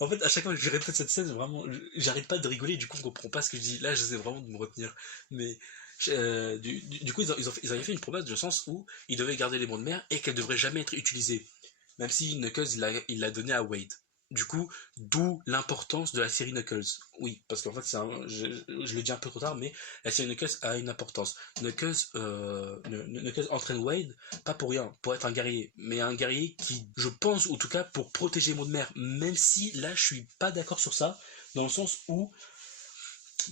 En fait, à chaque fois que je répète cette scène, vraiment, j'arrête pas de rigoler. Du coup, on comprend pas ce que je dis. Là, j'essaie vraiment de me retenir. Mais Du coup, ils avaient fait une promesse de sens où ils devaient garder les mondes mères et qu'elles devraient jamais être utilisées. Même si Knuckles, il l'a donné à Wade. Du coup, d'où l'importance de la série Knuckles. Oui, parce qu'en fait, je l'ai dit un peu trop tard, mais la série Knuckles a une importance. Knuckles entraîne Wade, pas pour rien, pour être un guerrier, mais un guerrier qui, je pense, en tout cas, pour protéger les mondes mères. Même si, là, je suis pas d'accord sur ça, dans le sens où,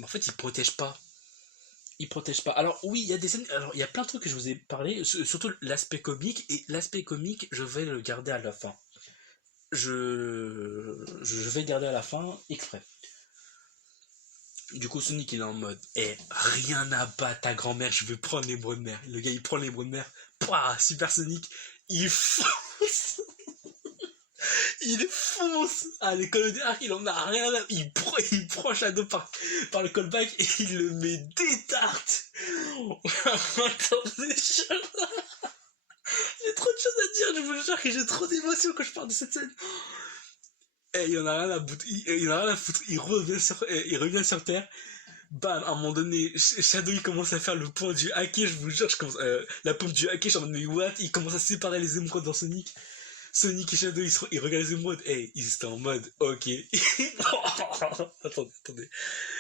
en fait, il protège pas. Il protège pas. Alors oui, il y a des scènes. Alors il y a plein de trucs que je vous ai parlé, surtout l'aspect comique. Et l'aspect comique, je vais le garder à la fin. Je vais le garder à la fin exprès. Du coup, Sonic il est en mode, rien à battre ta grand-mère, je veux prendre les bras de mer. Le gars il prend les bras de mer, pouah, Super Sonic, il fonce, il fonce à l'école de Arc, il en a rien à... Il prend Shadow par le callback et il le met des tartes. Attendez, j'ai trop de choses à dire, je vous jure que j'ai trop d'émotions quand je parle de cette scène. Et il en a rien à foutre, il en a rien à foutre, il revient sur Terre. Bam, à un moment donné, Shadow il commence à faire le pont du hacké, je vous jure, la pompe du hacké, je suis en mode mais what, il commence à séparer les émeraudes dans Sonic. Sonic et Shadow ils regardent les émeraudes, ils étaient en mode ok. Attendez.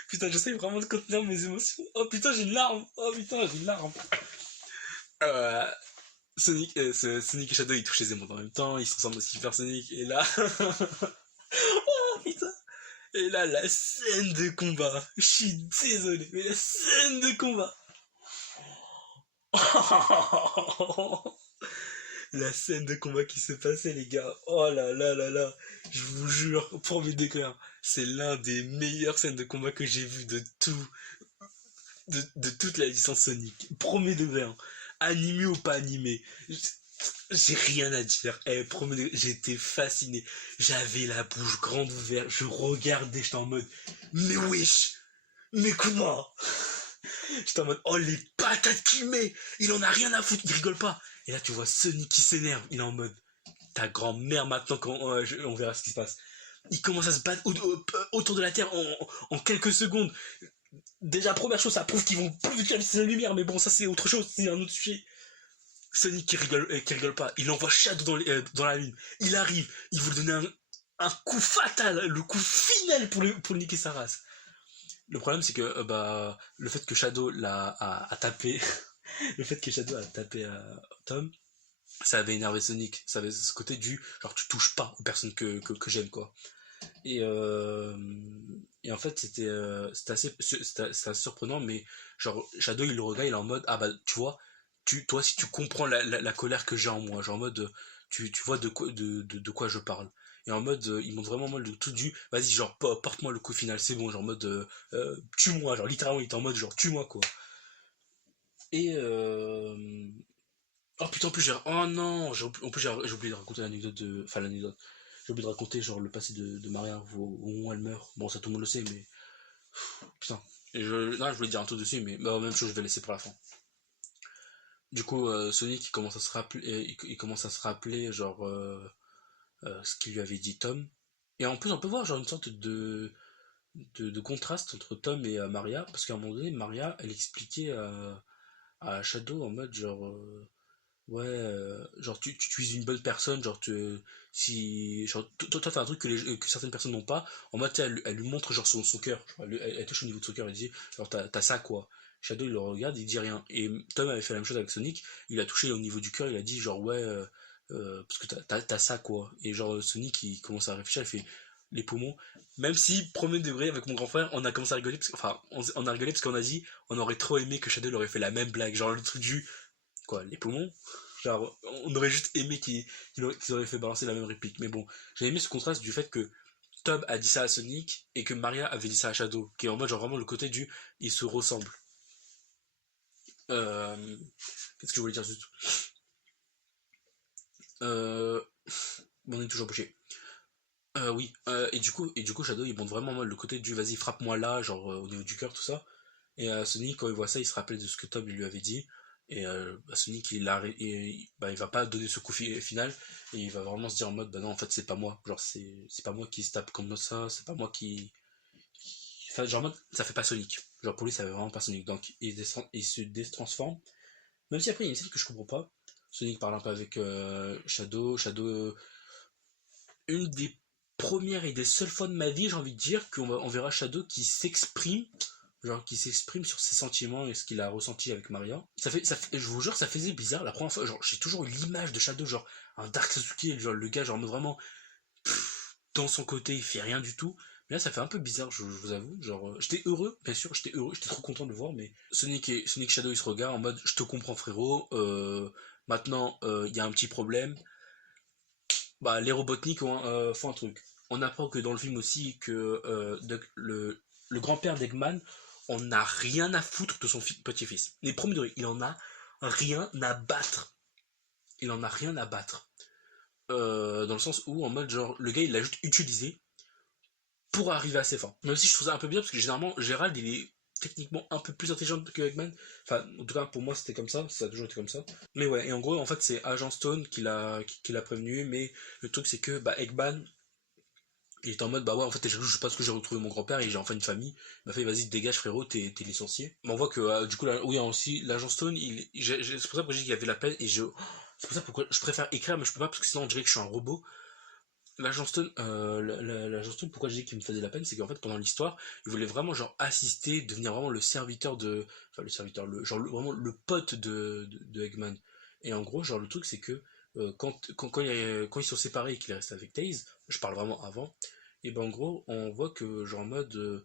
Putain, j'essaie vraiment de contenir mes émotions. Oh putain, j'ai une larme. Oh putain, j'ai une larme. Euh, Sonic et Shadow ils touchent les émeraudes en même temps, ils sont ensemble aussi Super Sonic, et là. Oh putain. Et là, la scène de combat. Je suis désolé, mais la scène de combat. La scène de combat qui s'est passée, les gars. Oh là là là là. Je vous jure, premier degré, c'est l'un des meilleures scènes de combat que j'ai vu de tout, de toute la licence Sonic. Premier degré, animé ou pas animé. J'ai rien à dire. Premier degré, j'étais fasciné. J'avais la bouche grande ouverte. Je regardais, j'étais en mode, mais wesh, mais comment? J'étais en mode, oh les patates qu'il met, il en a rien à foutre, il rigole pas. Et là tu vois Sonic qui s'énerve, il est en mode, ta grand-mère maintenant on verra ce qui se passe. Il commence à se battre autour de la Terre en quelques secondes. Déjà première chose, ça prouve qu'ils vont plus vite que la lumière, mais bon ça c'est autre chose, c'est un autre sujet. Sonic qui rigole pas, il envoie Shadow dans la lune. Il arrive, il veut lui donner un coup fatal, le coup final pour niquer sa race. Le problème c'est que le fait que Shadow a tapé le fait que Shadow a tapé Tom, ça avait énervé Sonic, ça avait ce côté du genre tu touches pas aux personnes que j'aime quoi. Et, euh, et en fait c'était assez surprenant, mais genre Shadow il le regarde, il est en mode ah bah tu vois, toi si tu comprends la colère que j'ai en moi, genre en mode tu vois de quoi je parle. Et en mode ils montrent vraiment le tout du vas-y genre porte-moi le coup final, c'est bon, genre en mode tue-moi, genre littéralement il est en mode genre tue-moi quoi. Et oh putain, en plus oh non, en plus j'ai oublié de raconter l'anecdote de. Enfin l'anecdote. J'ai oublié de raconter genre le passé de Maria au moment où elle meurt. Bon ça tout le monde le sait mais. Putain. Non, je voulais dire un truc dessus mais même chose je vais laisser pour la fin. Du coup Sonic il commence à se rappeler. Il commence à se rappeler genre ce qu'il lui avait dit Tom. Et en plus on peut voir genre une sorte de contraste entre Tom et Maria. Parce qu'à un moment donné, Maria elle expliquait à Shadow en mode genre. Ouais, genre tu utilises une bonne personne, genre si genre toi t'as un truc que certaines personnes n'ont pas, en mode elle lui montre genre son cœur, elle touche au niveau de son cœur, elle dit genre t'as ça quoi. Shadow il le regarde, il dit rien. Et Tom avait fait la même chose avec Sonic, il a touché au niveau du cœur, il a dit genre ouais parce que t'as ça quoi. Et genre Sonic il commence à réfléchir, il fait les poumons. Même si premier degré avec mon grand frère, on a commencé à rigoler on a rigolé parce qu'on a dit on aurait trop aimé que Shadow aurait fait la même blague, genre le truc du quoi, les poumons. Genre, on aurait juste aimé qu'ils auraient fait balancer la même réplique. Mais bon, j'ai aimé ce contraste du fait que Tom a dit ça à Sonic et que Maria avait dit ça à Shadow, qui est en mode genre vraiment le côté du ils se ressemblent. Qu'est-ce que je voulais dire du tout bon, on est toujours bouché. Oui, et du coup Shadow il montre vraiment en mode le côté du vas-y frappe-moi là, genre au niveau du cœur tout ça. Et Sonic quand il voit ça il se rappelle de ce que Tom lui avait dit. Et Sonic il va pas donner ce coup final et il va vraiment se dire en mode bah non en fait c'est pas moi, genre c'est pas moi qui se tape comme ça, c'est pas moi enfin genre en mode ça fait pas Sonic, Genre pour lui, ça avait vraiment pas Sonic. Donc il se détransforme. Même si après, il y a une scène que je comprends pas. Sonic parle un peu avec Shadow. Shadow, une des premières et des seules fois de ma vie, j'ai envie de dire, on verra Shadow qui s'exprime. Genre qui s'exprime sur ses sentiments et ce qu'il a ressenti avec Maria. Je vous jure, ça faisait bizarre. La première fois, genre, j'ai toujours eu l'image de Shadow, genre un Dark Sasuke, genre le gars, genre vraiment dans son côté, il fait rien du tout. Mais là, ça fait un peu bizarre, je vous avoue. Genre, j'étais heureux, bien sûr, j'étais heureux, j'étais trop content de le voir, mais Sonic Shadow, il se regarde en mode, je te comprends, frérot. Maintenant, il y a un petit problème. Bah, les Robotnik font un truc. On apprend que dans le film aussi que le grand-père d'Eggman, on n'a rien à foutre de son petit-fils. Les premiers degrés, il en a rien à battre. Il en a rien à battre. Dans le sens où, en mode, genre, le gars, il l'a juste utilisé pour arriver à ses fins. Même si je trouve ça un peu bien, parce que généralement, Gérald, il est techniquement un peu plus intelligent que Eggman. Enfin, en tout cas, pour moi, c'était comme ça a toujours été comme ça. Mais ouais, et en gros, en fait, c'est Agent Stone qui l'a prévenu, mais le truc, c'est que, bah, Eggman, il est en mode, bah ouais, en fait, je sais pas ce que j'ai retrouvé mon grand-père et j'ai enfin une famille. Il m'a fait, vas-y, dégage, frérot, t'es licencié. Mais on voit que, du coup, là, oui, aussi, l'agent Stone, c'est pour ça que j'ai dit qu'il y avait la peine et c'est pour ça pourquoi je préfère écrire, mais je peux pas parce que sinon on dirait que je suis un robot. L'agent Stone, pourquoi je dis qu'il me faisait la peine, c'est qu'en fait, pendant l'histoire, il voulait vraiment, genre, assister, devenir vraiment le serviteur enfin, le serviteur, vraiment le pote de Eggman. Et en gros, genre, le truc, c'est que, quand ils sont séparés et qu'il est resté avec Taze, je parle vraiment avant, et ben, en gros, on voit que, genre, en mode,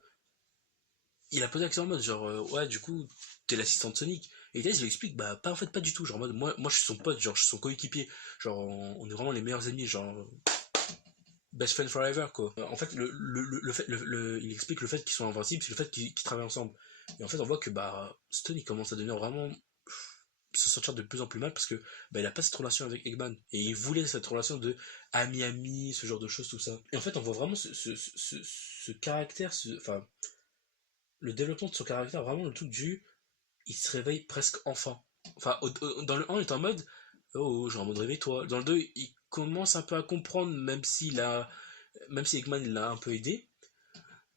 il a posé la question en mode, genre, ouais, du coup, t'es l'assistant de Sonic. Et Taze, il lui explique, bah, pas, en fait, pas du tout, genre, en mode, moi, je suis son pote, genre, je suis son coéquipier, genre, on est vraiment les meilleurs ennemis, genre, best friend forever quoi. En fait il explique le fait qu'ils sont invincibles, c'est le fait qu'ils travaillent ensemble. Et en fait on voit que bah Stone il commence à devenir vraiment se sentir de plus en plus mal parce que bah, il a pas cette relation avec Eggman et il voulait cette relation de ami ce genre de choses tout ça. Et en fait on voit vraiment ce caractère, enfin le développement de son caractère, vraiment le truc du il se réveille presque enfin. Enfin dans le 1 il est en mode oh genre en mode réveille-toi. Dans le 2 il commence un peu à comprendre même si Eggman il l'a un peu aidé.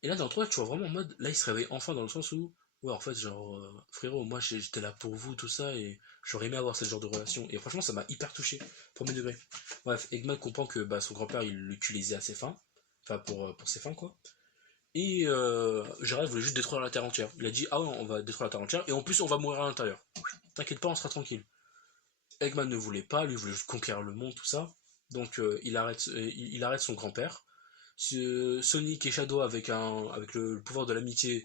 Et là, dans le 3, tu vois vraiment en mode, là, il se réveille enfin dans le sens où, ouais, en fait, genre, frérot, moi, j'étais là pour vous, tout ça, et j'aurais aimé avoir ce genre de relation. Et franchement, ça m'a hyper touché, premier degré. Bref, Eggman comprend que bah, son grand-père, il l'utilisait à ses fins, enfin, pour ses fins, quoi. Et Gérald voulait juste détruire la Terre entière. Il a dit, ah ouais, on va détruire la Terre entière, et en plus, on va mourir à l'intérieur. T'inquiète pas, on sera tranquille. Eggman ne voulait pas, lui, il voulait juste conquérir le monde, tout ça. Donc, il arrête son grand-père. Sonic et Shadow avec le pouvoir de l'amitié,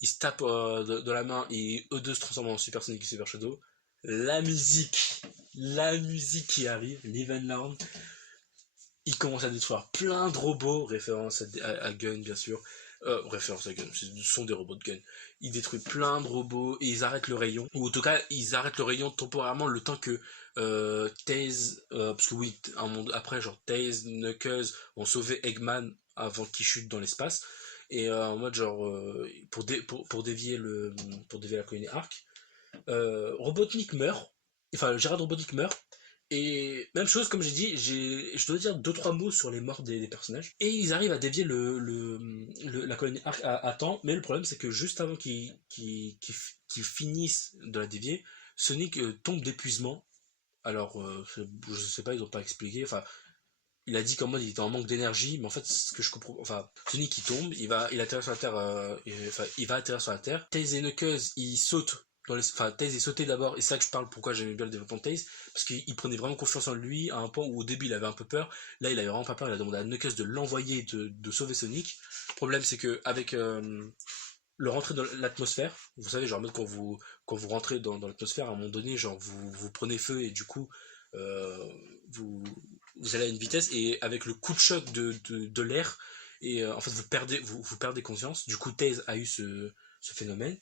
ils se tapent de la main et eux deux se transforment en Super Sonic et Super Shadow. La musique, la musique qui arrive, Live and Learn, ils commencent à détruire plein de robots, référence à Gun bien sûr, référence à Gun, ce sont des robots de Gun. Ils détruisent plein de robots et ils arrêtent le rayon, ou en tout cas ils arrêtent le rayon temporairement le temps que Taze, parce que oui, un monde après, genre Taze, Knuckles ont sauvé Eggman avant qu'il chute dans l'espace, et en mode genre pour dévier la colonie Arc, Robotnik meurt, enfin Gérard Robotnik meurt, et même chose, comme j'ai dit, je dois dire deux trois mots sur les morts des personnages. Et ils arrivent à dévier la colonie Arc à temps, mais le problème c'est que juste avant qu'ils finissent de la dévier, Sonic tombe d'épuisement. Alors, je sais pas, ils ont pas expliqué. Enfin, il a dit qu'en mode il était en manque d'énergie, mais en fait, ce que je comprends, enfin, Sonic il tombe, il atterrit sur la Terre, enfin, il va atterrir sur la Terre. Tails et Knuckles, ils sautent enfin, Tails est sauté d'abord, et c'est ça que je parle pourquoi j'aimais bien le développement de Tails, parce qu'il prenait vraiment confiance en lui, à un point où au début il avait un peu peur, là il avait vraiment pas peur, il a demandé à Knuckles de l'envoyer, de sauver Sonic. Le problème c'est que avec le rentrer dans l'atmosphère, vous savez, genre quand vous rentrez dans l'atmosphère, à un moment donné, genre vous prenez feu et du coup, euh, vous, vous allez à une vitesse et avec le coup de choc de l'air, et en fait vous perdez conscience. Du coup, Taze a eu ce phénomène.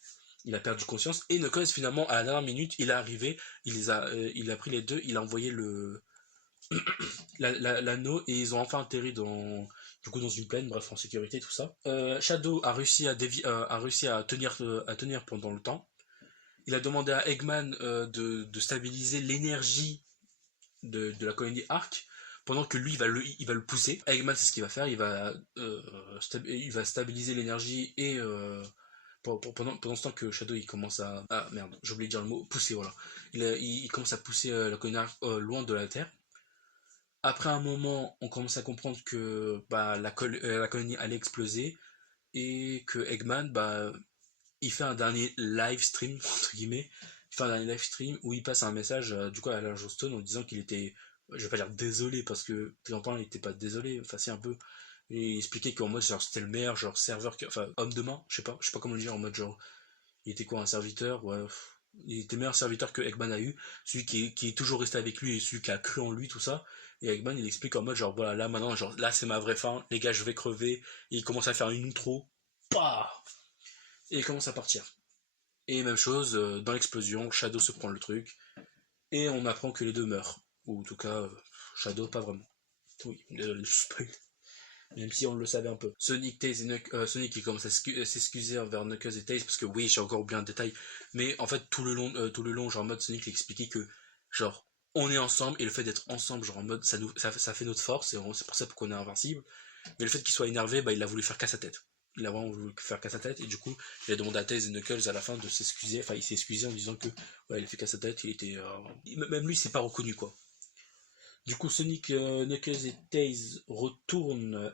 Il a perdu conscience et Knuckles finalement à la dernière minute il est arrivé, il a pris les deux, il a envoyé l'anneau et ils ont enfin atterri du coup dans une plaine, bref en sécurité tout ça. Shadow a réussi à tenir pendant le temps. Il a demandé à Eggman de stabiliser l'énergie de la colonie Arc pendant que lui il va le pousser. Eggman c'est ce qu'il va faire, il va stabiliser l'énergie pendant ce temps que Shadow il commence à... Ah merde, j'ai oublié de dire le mot, pousser, voilà. Il commence à pousser la connard loin de la Terre. Après un moment, on commence à comprendre que bah, la colonie allait exploser et que Eggman, bah, il fait un dernier live stream, entre guillemets, il fait un dernier live stream où il passe un message du coup à la Stone en disant qu'il était, je vais pas dire désolé parce que longtemps il était pas désolé, enfin c'est un peu, et il expliquait qu'en mode genre c'était le meilleur genre serveur, enfin homme de main, je sais pas comment le dire en mode genre, il était quoi un serviteur, ouais, il était le meilleur serviteur que Eggman a eu, celui qui est toujours resté avec lui et celui qui a cru en lui tout ça, et Eggman il explique en mode genre voilà là maintenant genre là c'est ma vraie fin, les gars je vais crever, et il commence à faire une intro, bah et il commence à partir. Et même chose, dans l'explosion, Shadow se prend le truc, et on apprend que les deux meurent. Ou en tout cas, Shadow, pas vraiment. Oui, désolé, je spoil. Même si on le savait un peu. Sonic, Tails et Sonic qui commence à s'excuser envers Knuckles et Tails, parce que oui, j'ai encore oublié un détail, mais en fait, tout le long, genre en mode Sonic expliquait que, genre, on est ensemble, et le fait d'être ensemble, genre en mode, ça fait notre force, et c'est pour ça qu'on est invincible. Mais le fait qu'il soit énervé, bah, il a voulu faire casse à tête. Il a vraiment voulu faire casse à tête, et du coup, il a demandé à Tails et Knuckles à la fin de s'excuser. Enfin, il s'est excusé en disant que, ouais, il a fait casse à tête, il était. Même lui, il s'est pas reconnu, quoi. Du coup, Sonic, Knuckles et Tails retournent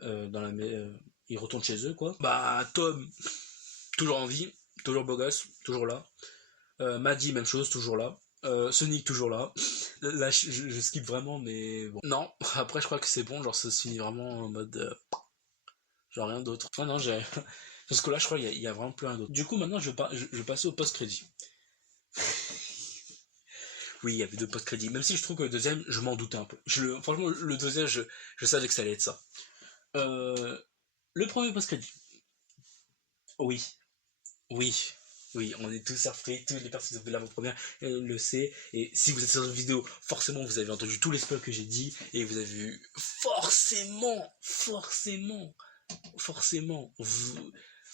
ils retournent chez eux, quoi. Bah, Tom, toujours en vie, toujours beau gosse, toujours là. Maddie, même chose, toujours là. Sonic, toujours là. Là, je skip vraiment, mais bon. Non, après, je crois que c'est bon, genre, ça se finit vraiment en mode. Genre rien d'autre. Ah non, j'ai. Parce que là, je crois qu'il y a vraiment plus rien d'autre. Du coup, maintenant, je vais passer au post-crédit. Oui, il y avait deux post-crédits. Même si je trouve que le deuxième, je m'en doutais un peu. Franchement, le deuxième, je savais que ça allait être ça. Euh, le premier post-crédit. Oui, oui, oui, on est tous surpris. Toutes les personnes qui ont vu l'avant-première le sait. Et si vous êtes sur cette vidéo, forcément, vous avez entendu tous les spoils que j'ai dit. Et vous avez vu forcément,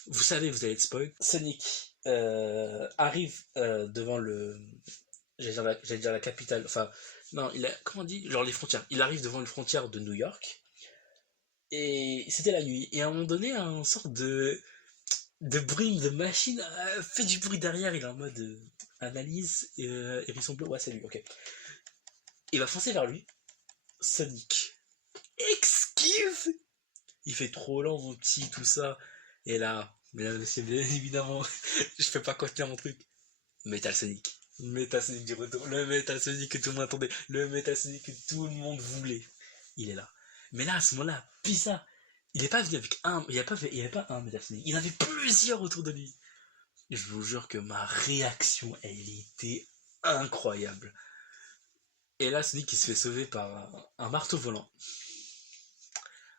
vous savez, vous allez être spoil. Sonic arrive devant j'allais dire la capitale, enfin, non, comment on dit, genre les frontières. Il arrive devant une frontière de New York, et c'était la nuit. Et à un moment donné, un sorte de bruit de machine fait du bruit derrière, il est en mode analyse, hérisson bleu, ouais, c'est lui, ok. Il va foncer vers lui, Sonic. Excuse. Il fait trop lent, mon petit, tout ça. Et là, mesdames et messieurs, bien évidemment, je fais pas contenir mon truc. Metal Sonic. Metal Sonic du retour. Le Metal Sonic que tout le monde attendait. Le Metal Sonic que tout le monde voulait. Il est là. Mais là, à ce moment-là, bizarre. Il est pas venu avec un. Il n'y avait pas un Metal Sonic. Il avait plusieurs autour de lui. Je vous jure que ma réaction, elle était incroyable. Et là, Sonic, il se fait sauver par un marteau volant.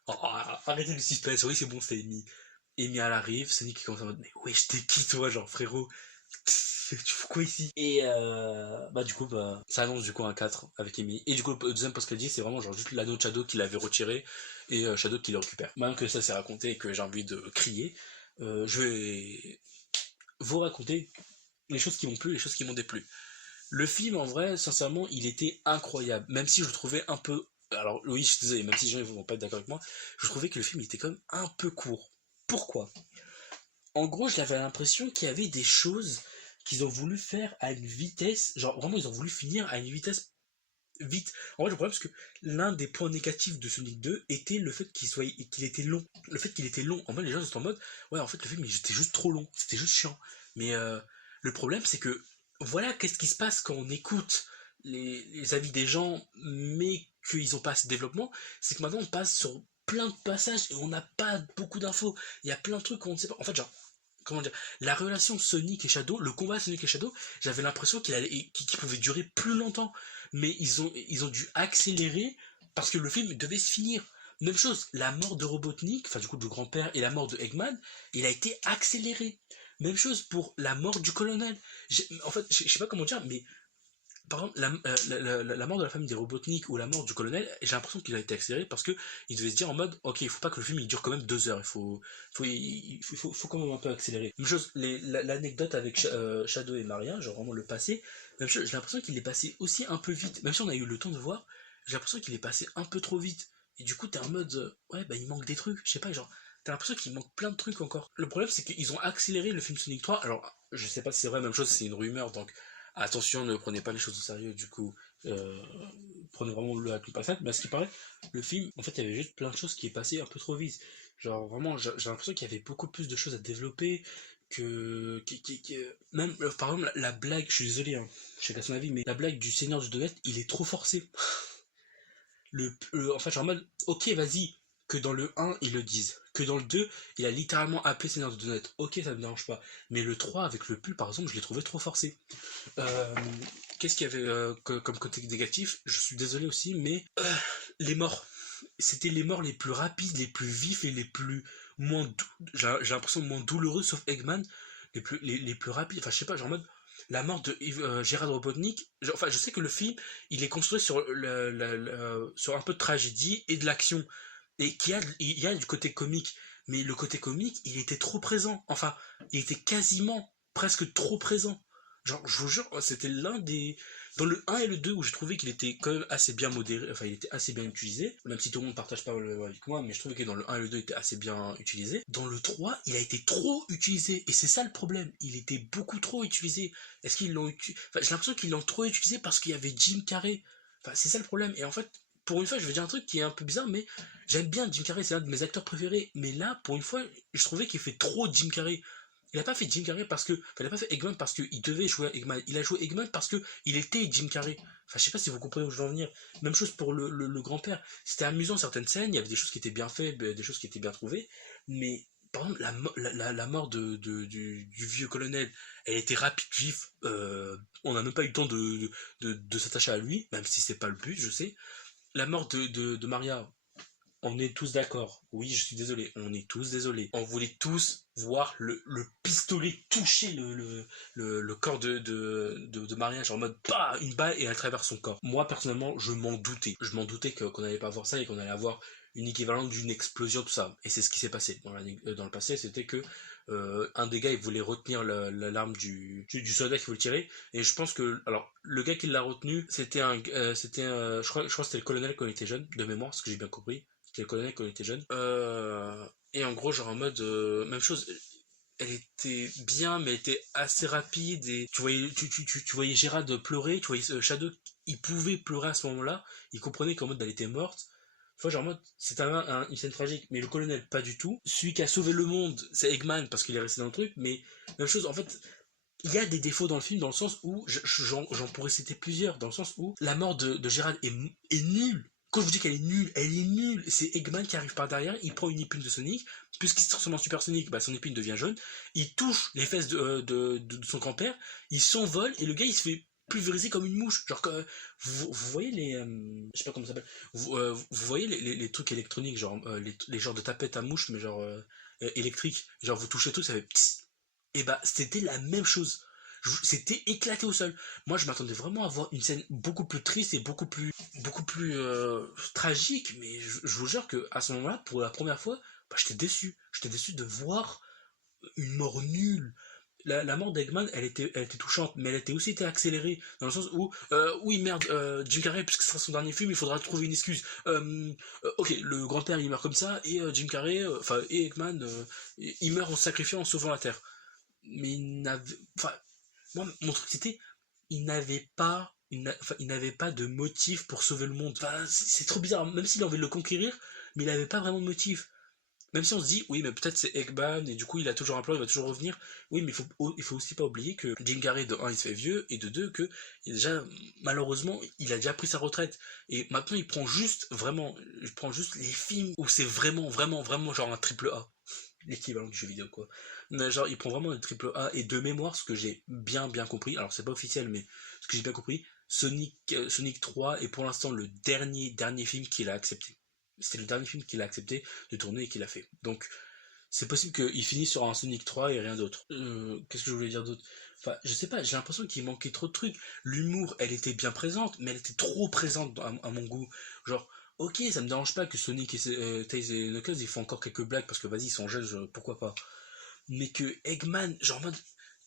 Oh, arrêtez le suspense. Oui, c'est bon, c'était Amy. Amy, elle arrive. Sonic, il commence en mode, mais ouais, je t'ai qui, toi, genre, frérot? Tu fais quoi ici? Et bah du coup bah ça annonce du coup un 4 avec Amy. Et du coup le deuxième post-crédit c'est vraiment genre juste l'anneau de Shadow qui l'avait retiré et Shadow qui le récupère. Maintenant que ça s'est raconté et que j'ai envie de crier, je vais vous raconter les choses qui m'ont plu, les choses qui m'ont déplu. Le film en vrai sincèrement il était incroyable, même si je le trouvais un peu... Alors oui je suis désolé, même si les gens ne vont pas être d'accord avec moi, je trouvais que le film était quand même un peu court. Pourquoi? En gros, j'avais l'impression qu'il y avait des choses qu'ils ont voulu faire à une vitesse, genre vraiment ils ont voulu finir à une vitesse vite. En fait, le problème c'est que l'un des points négatifs de Sonic 2 était le fait qu'il était long. Le fait qu'il était long. En fait, les gens étaient en mode, ouais, en fait, le film il était juste trop long, c'était juste chiant. Mais le problème c'est que voilà, qu'est-ce qui se passe quand on écoute les avis des gens, mais qu'ils ont pas assez de développement, c'est que maintenant on passe sur plein de passages et on n'a pas beaucoup d'infos. Il y a plein de trucs qu'on ne sait pas. En fait, genre, comment dire, la relation Sonic et Shadow, le combat Sonic et Shadow, j'avais l'impression qu'il pouvait durer plus longtemps. Mais ils ont dû accélérer parce que le film devait se finir. Même chose, la mort de Robotnik, enfin du coup du grand-père et la mort de Eggman, il a été accéléré. Même chose pour la mort du colonel. En fait, je sais pas comment dire, mais par exemple, la mort de la famille des Robotnik ou la mort du colonel, j'ai l'impression qu'il a été accéléré parce que il devait se dire en mode, ok, il faut pas que le film il dure quand même 2 heures, faut quand même un peu accélérer. Même chose, l'anecdote avec Shadow et Maria, genre vraiment le passé, même chose, j'ai l'impression qu'il est passé aussi un peu vite, même si on a eu le temps de voir, j'ai l'impression qu'il est passé un peu trop vite. Et du coup, t'es en mode, ouais, bah il manque des trucs, je sais pas, genre, t'as l'impression qu'il manque plein de trucs encore. Le problème, c'est qu'ils ont accéléré le film Sonic 3. Alors, je sais pas si c'est vrai, même chose, c'est une rumeur, donc attention, ne prenez pas les choses au sérieux, du coup, euh, prenez vraiment le avec une pince. Mais à ce qui paraît, le film, en fait, il y avait juste plein de choses qui est passé un peu trop vite. Genre, vraiment, j'ai l'impression qu'il y avait beaucoup plus de choses à développer, même, par exemple, la blague, je suis désolé, hein, je sais pas son avis, mais la blague du Seigneur du Donut, il est trop forcé. En fait, genre en mode, ok, vas-y, que dans le 1, ils le disent. Que dans le 2, il a littéralement appelé Seigneur de Donut. Ok, ça me dérange pas. Mais le 3, avec le pull, par exemple, je l'ai trouvé trop forcé. Euh, Qu'est-ce qu'il y avait comme côté négatif? Je suis désolé aussi, mais les morts. C'était les morts les plus rapides, les plus vifs et les plus j'ai l'impression moins douloureux, sauf Eggman, les plus rapides. Enfin, je sais pas, genre en mode la mort de Gérard Robotnik. Enfin, je sais que le film, il est construit sur sur un peu de tragédie et de l'action, et il y a du côté comique. Mais le côté comique, il était trop présent. Enfin, il était quasiment presque trop présent. Genre, je vous jure, c'était l'un des. Dans le 1 et le 2, où j'ai trouvé qu'il était quand même assez bien modéré, enfin, il était assez bien utilisé, même si tout le monde ne partage pas avec moi, mais je trouvais que dans le 1 et le 2, il était assez bien utilisé. Dans le 3, il a été trop utilisé, et c'est ça le problème. Il était beaucoup trop utilisé. Est-ce qu'ils l'ont utilisé? Enfin, j'ai l'impression qu'ils l'ont trop utilisé parce qu'il y avait Jim Carrey. Enfin, c'est ça le problème. Et en fait, pour une fois, je vais dire un truc qui est un peu bizarre, mais j'aime bien Jim Carrey, c'est un de mes acteurs préférés. Mais là, pour une fois, je trouvais qu'il fait trop Jim Carrey. Il a pas fait Jim Carrey parce que. Enfin, il a pas fait Eggman parce qu'il devait jouer à Eggman. Il a joué Eggman parce que il était Jim Carrey. Enfin, je sais pas si vous comprenez où je veux en venir. Même chose pour le grand-père. C'était amusant certaines scènes, il y avait des choses qui étaient bien faites, des choses qui étaient bien trouvées. Mais, par exemple, la mort du vieux colonel, elle était rapide, vif. On n'a même pas eu le temps de s'attacher à lui, même si c'est pas le but, je sais. La mort de Maria, on est tous d'accord. Oui, je suis désolé. On est tous désolés. On voulait tous voir le pistolet toucher le corps de Maria, genre en mode bah, une balle et elle traverse son corps. Moi, personnellement, je m'en doutais. Je m'en doutais qu'on n'allait pas voir ça et qu'on allait avoir une équivalente d'une explosion, tout ça. Et c'est ce qui s'est passé. Dans le passé, c'était que un des gars, il voulait retenir l'arme du soldat qui voulait tirer. Et je pense que, alors, le gars qui l'a retenu, je crois que c'était le colonel quand il était jeune, de mémoire, ce que j'ai bien compris. C'était le colonel quand il était jeune. Et en gros, genre en mode, même chose, elle était bien, mais elle était assez rapide. Et tu voyais Gérard pleurer, tu voyais Shadow, il pouvait pleurer à ce moment-là. Il comprenait qu'en mode elle était morte. Tu vois, genre en mode, c'est une scène tragique, mais le colonel, pas du tout. Celui qui a sauvé le monde, c'est Eggman parce qu'il est resté dans le truc, mais même chose, en fait, il y a des défauts dans le film dans le sens où j'en pourrais citer plusieurs dans le sens où la mort de Gérald est nulle. Quand je vous dis qu'elle est nulle, elle est nulle. C'est Eggman qui arrive par derrière, il prend une épine de Sonic, puisqu'il se transforme en Super Sonic, bah son épine devient jaune, il touche les fesses de son grand-père, il s'envole et le gars il se fait pulvériser comme une mouche. Genre que vous voyez les je sais pas comment ça s'appelle. Vous voyez les trucs électroniques, genre les genres de tapettes à mouche mais genre électriques, genre vous touchez tout ça fait psst. Et bah c'était la même chose. C'était éclaté au sol. Moi je m'attendais vraiment à voir une scène beaucoup plus triste et beaucoup plus tragique, mais je vous jure que à ce moment-là, pour la première fois, bah, j'étais déçu. J'étais déçu de voir une mort nulle. La mort d'Eggman, elle était touchante, mais elle était aussi été accélérée, dans le sens où, oui merde, Jim Carrey, puisque ce sera son dernier film, il faudra trouver une excuse. Ok, le grand-père il meurt comme ça, et Jim Carrey, enfin, et Eggman, il meurt en se sacrifiant en sauvant la Terre. Mais il n'avait, enfin, moi, mon truc c'était, il n'avait pas de motif pour sauver le monde. Enfin, c'est trop bizarre, même s'il a envie de le conquérir, mais il n'avait pas vraiment de motif. Même si on se dit, oui, mais peut-être c'est Eggman, et du coup il a toujours un plan, il va toujours revenir. Oui, mais il faut aussi pas oublier que Jim Carrey, de un, il se fait vieux, et de deux, que déjà, malheureusement, il a déjà pris sa retraite. Et maintenant, il prend juste les films où c'est vraiment, vraiment, vraiment genre un triple A. L'équivalent du jeu vidéo, quoi. Mais genre, il prend vraiment le triple A, et de mémoire, ce que j'ai bien compris, alors c'est pas officiel, mais ce que j'ai bien compris, Sonic 3 est pour l'instant le dernier film qu'il a accepté. C'était le dernier film qu'il a accepté de tourner et qu'il a fait. Donc, c'est possible qu'il finisse sur un Sonic 3 et rien d'autre. Qu'est-ce que je voulais dire d'autre? Enfin, je sais pas, j'ai l'impression qu'il manquait trop de trucs. L'humour, elle était bien présente, mais elle était trop présente à mon goût. Genre, ok, ça me dérange pas que Sonic et Tails et Knuckles, ils font encore quelques blagues parce que vas-y, ils sont jeunes, pourquoi pas. Mais que Eggman, genre, en mode,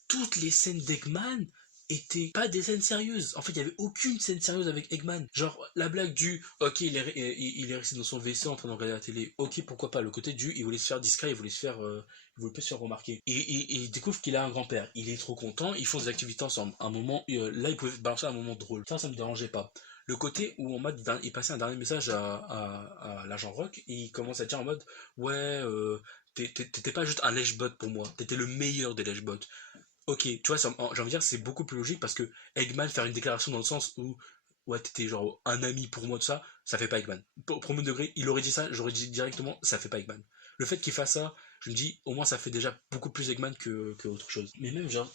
toutes les scènes d'Eggman étaient pas des scènes sérieuses. En fait, il y avait aucune scène sérieuse avec Eggman. Genre, la blague du, ok, il est resté dans son vaisseau en train de regarder la télé. Ok, pourquoi pas. Le côté du, il voulait se faire discret, il voulait pas se faire remarquer. Et il découvre qu'il a un grand-père. Il est trop content, ils font des activités ensemble. Un moment, là, ils pouvaient balancer un moment drôle. Ça me dérangeait pas. Le côté où en mode il passait un dernier message à l'agent Rock et il commence à dire en mode ouais t'étais pas juste un lèche-bot pour moi, t'étais le meilleur des lèche-bots. Ok, tu vois, j'ai envie de dire c'est beaucoup plus logique parce que Eggman faire une déclaration dans le sens où ouais t'étais genre un ami pour moi tout ça, ça fait pas Eggman. Au premier degré, il aurait dit ça, j'aurais dit directement ça fait pas Eggman. Le fait qu'il fasse ça, je me dis au moins ça fait déjà beaucoup plus Eggman que autre chose. Mais même genre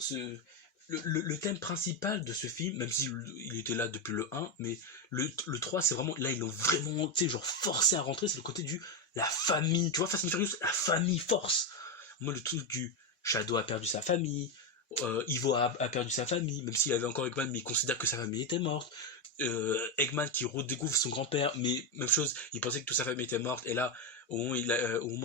le thème principal de ce film, même si il était là depuis le 1, mais le 3 c'est vraiment, là ils l'ont vraiment, tu sais, genre forcé à rentrer, c'est le côté du, la famille, tu vois, Fast and Furious, la famille force. Moi le truc du, Shadow a perdu sa famille, Ivo a perdu sa famille, même s'il avait encore Eggman, mais il considère que sa famille était morte. Eggman qui redécouvre son grand-père, mais même chose, il pensait que toute sa famille était morte, et là, au moment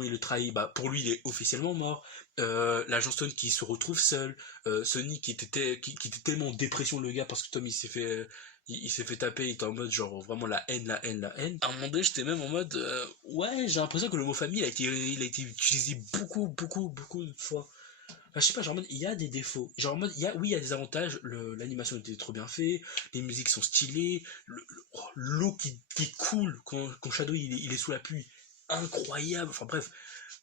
où il le trahit, bah, pour lui, il est officiellement mort. L'agent Stone qui se retrouve seul, Sonic qui était tellement en dépression, le gars, parce que Tom, il s'est fait taper, il était en mode, genre, vraiment la haine, la haine, la haine. À un moment donné, j'étais même en mode, ouais, j'ai l'impression que le mot famille il a été utilisé beaucoup, beaucoup, beaucoup de fois. Enfin, je sais pas, genre en mode, il y a des défauts. Genre en mode, oui, il y a des avantages. L'animation était trop bien faite, les musiques sont stylées, l'eau qui coule quand Shadow il est sous la pluie, incroyable. Enfin bref,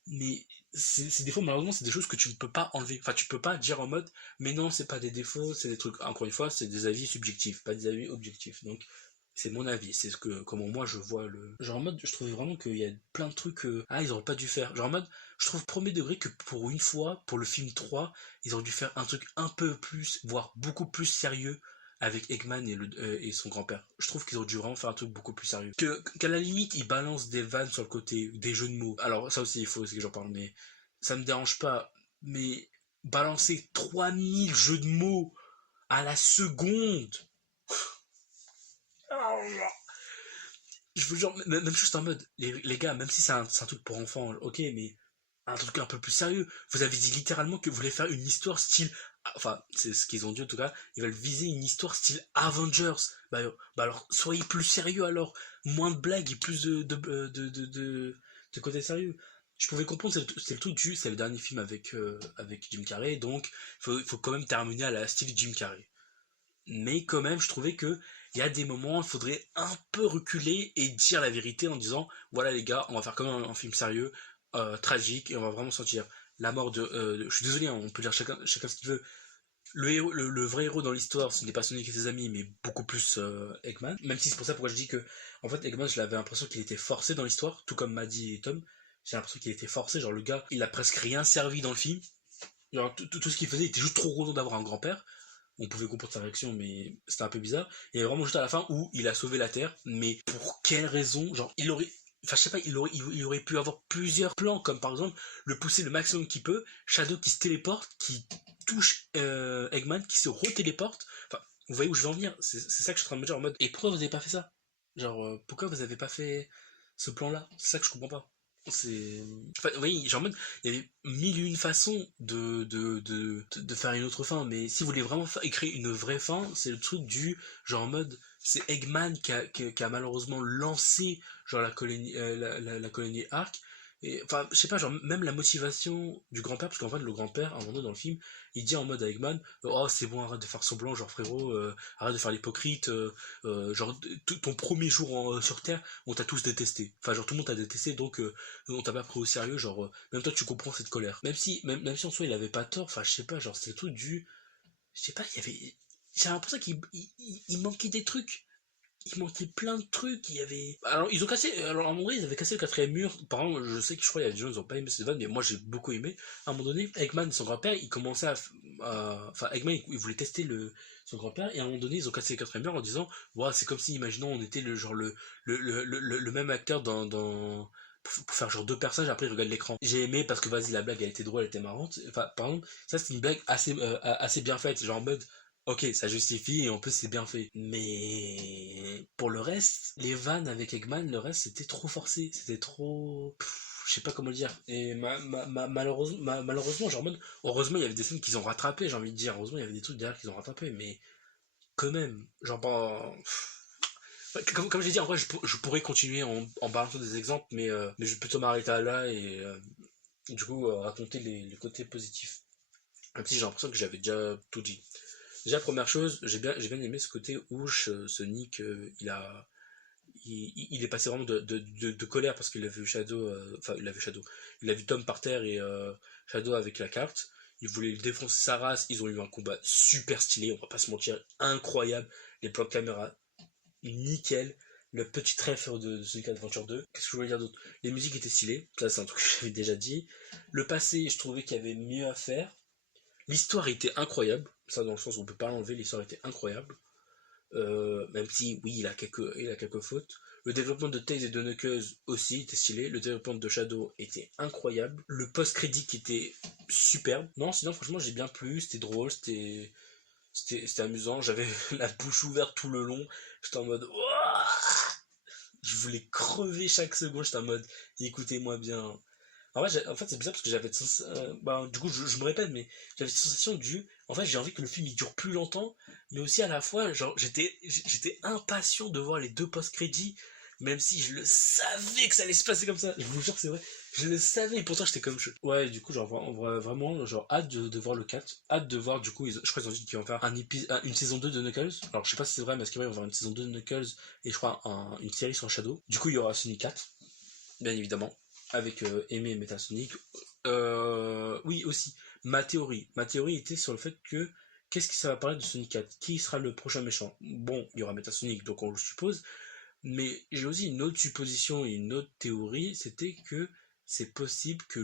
mais ces défauts, malheureusement, c'est des choses que tu ne peux pas enlever. Enfin, tu peux pas dire en mode, mais non, c'est pas des défauts, c'est des trucs, encore une fois, c'est des avis subjectifs, pas des avis objectifs. Donc, c'est mon avis, c'est comment moi je vois le. Genre en mode, je trouvais vraiment qu'il y a plein de trucs, ils auraient pas dû faire. Genre en mode, je trouve premier degré que pour une fois, pour le film 3 ils auraient dû faire un truc un peu plus, voire beaucoup plus sérieux avec Eggman et son grand-père. Je trouve qu'ils auraient dû vraiment faire un truc beaucoup plus sérieux. Qu'à la limite, ils balancent des vannes sur le côté, des jeux de mots. Alors ça aussi, il faut aussi que j'en parle, mais ça me dérange pas. Mais balancer 3000 jeux de mots à la seconde. Je veux genre, même juste en mode, les gars, même si c'est un truc pour enfants, ok, mais un truc un peu plus sérieux. Vous avez dit littéralement que vous voulez faire une histoire style, enfin, c'est ce qu'ils ont dit en tout cas, ils veulent viser une histoire style Avengers. Bah alors, soyez plus sérieux alors, moins de blagues et plus de côté sérieux. Je pouvais comprendre, c'est le truc c'est le dernier film avec Jim Carrey, donc il faut quand même terminer à la style Jim Carrey. Mais quand même, je trouvais que il y a des moments, il faudrait un peu reculer et dire la vérité en disant, voilà les gars, on va faire comme un film sérieux, tragique, et on va vraiment sentir la mort je suis désolé, hein, on peut dire chacun ce qu'il veut. Le vrai héros dans l'histoire, ce n'est pas Sonic et ses amis, mais beaucoup plus Eggman. Même si c'est pour ça pourquoi je dis que, en fait, Eggman, je l'avais l'impression qu'il était forcé dans l'histoire, tout comme Maddie et Tom. J'ai l'impression qu'il était forcé, genre le gars, il a presque rien servi dans le film. Genre tout ce qu'il faisait, il était juste trop content d'avoir un grand-père. On pouvait comprendre sa réaction, mais c'était un peu bizarre. Et vraiment juste à la fin où il a sauvé la Terre, mais pour quelle raison? Genre, il aurait, enfin je sais pas, il aurait pu avoir plusieurs plans, comme par exemple le pousser le maximum qu'il peut, Shadow qui se téléporte, qui touche Eggman, qui se retéléporte. Enfin, vous voyez où je veux en venir? C'est ça que je suis en train de me dire en mode. Et pourquoi vous avez pas fait ça? Genre, pourquoi vous avez pas fait ce plan-là? C'est ça que je comprends pas. C'est. Enfin, oui, genre en mode, il y avait mille et une façons de faire une autre fin, mais si vous voulez vraiment écrire une vraie fin, c'est le truc du genre en mode, c'est Eggman qui a malheureusement lancé genre la colonie, la colonie Ark. Et enfin, je sais pas, genre même la motivation du grand-père, parce qu'en fait le grand-père, à un moment donné dans le film, il dit en mode à Eggman, oh c'est bon, arrête de faire semblant, genre frérot, arrête de faire l'hypocrite, genre ton premier jour sur Terre, on t'a tous détesté. Enfin genre tout le monde t'a détesté, donc on t'a pas pris au sérieux, genre même toi tu comprends cette colère. Même si en soi il avait pas tort, enfin je sais pas, genre c'était tout du, je sais pas, il y avait, j'ai l'impression qu'il manquait des trucs. Il manquait plein de trucs, il y avait. Alors ils ont cassé, alors à un moment donné ils avaient cassé le quatrième mur. Par exemple, je sais que je crois qu'il y a des gens qui ont pas aimé cette vanne, mais moi j'ai beaucoup aimé. À un moment donné, Eggman et son grand-père, ils commençaient enfin Eggman il voulait tester son grand-père et à un moment donné ils ont cassé le quatrième mur en disant, ouais c'est comme si imaginons on était le même acteur dans pour faire genre deux personnages, après ils regardent l'écran. J'ai aimé parce que vas-y la blague elle était drôle, elle était marrante. Enfin par exemple ça c'est une blague assez bien faite, genre en mode ok, ça justifie et en plus c'est bien fait. Mais pour le reste, les vannes avec Eggman, le reste c'était trop forcé, c'était trop. je sais pas comment le dire. Et malheureusement, genre en mode, heureusement, il y avait des scènes qu'ils ont rattrapées, j'ai envie de dire. Heureusement, il y avait des trucs derrière qu'ils ont rattrapés, mais quand même, genre, pas. Ouais, comme j'ai dit, en vrai, je pourrais continuer en balançant des exemples, mais je vais plutôt m'arrêter là et du coup raconter les côtés positifs. Même si j'ai l'impression que j'avais déjà tout dit. Déjà, première chose, j'ai bien aimé ce côté où Sonic, il est passé vraiment de colère parce qu'il a vu Shadow, enfin, il a vu Shadow, il a vu Tom par terre et Shadow avec la carte. Il voulait défoncer sa race, ils ont eu un combat super stylé, on va pas se mentir, incroyable. Les plans de caméra nickel. Le petit ref de Sonic Adventure 2. Qu'est-ce que je voulais dire d'autre? Les musiques étaient stylées, ça c'est un truc que j'avais déjà dit. Le passé, je trouvais qu'il y avait mieux à faire. L'histoire était incroyable, ça dans le sens où on peut pas l'enlever, l'histoire était incroyable. Même si, oui, il a quelques fautes. Le développement de Tails et de Knuckles aussi était stylé. Le développement de Shadow était incroyable. Le post-crédit était superbe. Non, sinon, franchement, j'ai bien plu. C'était drôle, c'était amusant. J'avais la bouche ouverte tout le long. J'étais en mode, ouah, je voulais crever chaque seconde. J'étais en mode, écoutez-moi bien. En fait, c'est bizarre parce que du coup, je me répète, mais j'avais cette sensation en fait, j'ai envie que le film il dure plus longtemps, mais aussi à la fois, genre, j'étais impatient de voir les deux post-crédits, même si je le savais que ça allait se passer comme ça. Je vous jure que c'est vrai. Je le savais, et pourtant j'étais comme chaud. Ouais, du coup, genre, vraiment, genre, hâte de voir le 4. Hâte de voir, du coup, je crois qu'ils ont dit qu'ils vont faire une saison 2 de Knuckles. Alors, je sais pas si c'est vrai, mais est-ce qu'ils vont faire une saison 2 de Knuckles, et je crois une série sur Shadow. Du coup, il y aura Sonic 4, bien évidemment, avec Aimé et Metasonic. Oui, aussi, ma théorie était sur le fait que qu'est-ce que ça va parler de Sonic 4? Qui sera le prochain méchant? Bon, il y aura Metasonic, donc on le suppose, mais j'ai aussi une autre supposition et une autre théorie, c'était que c'est possible que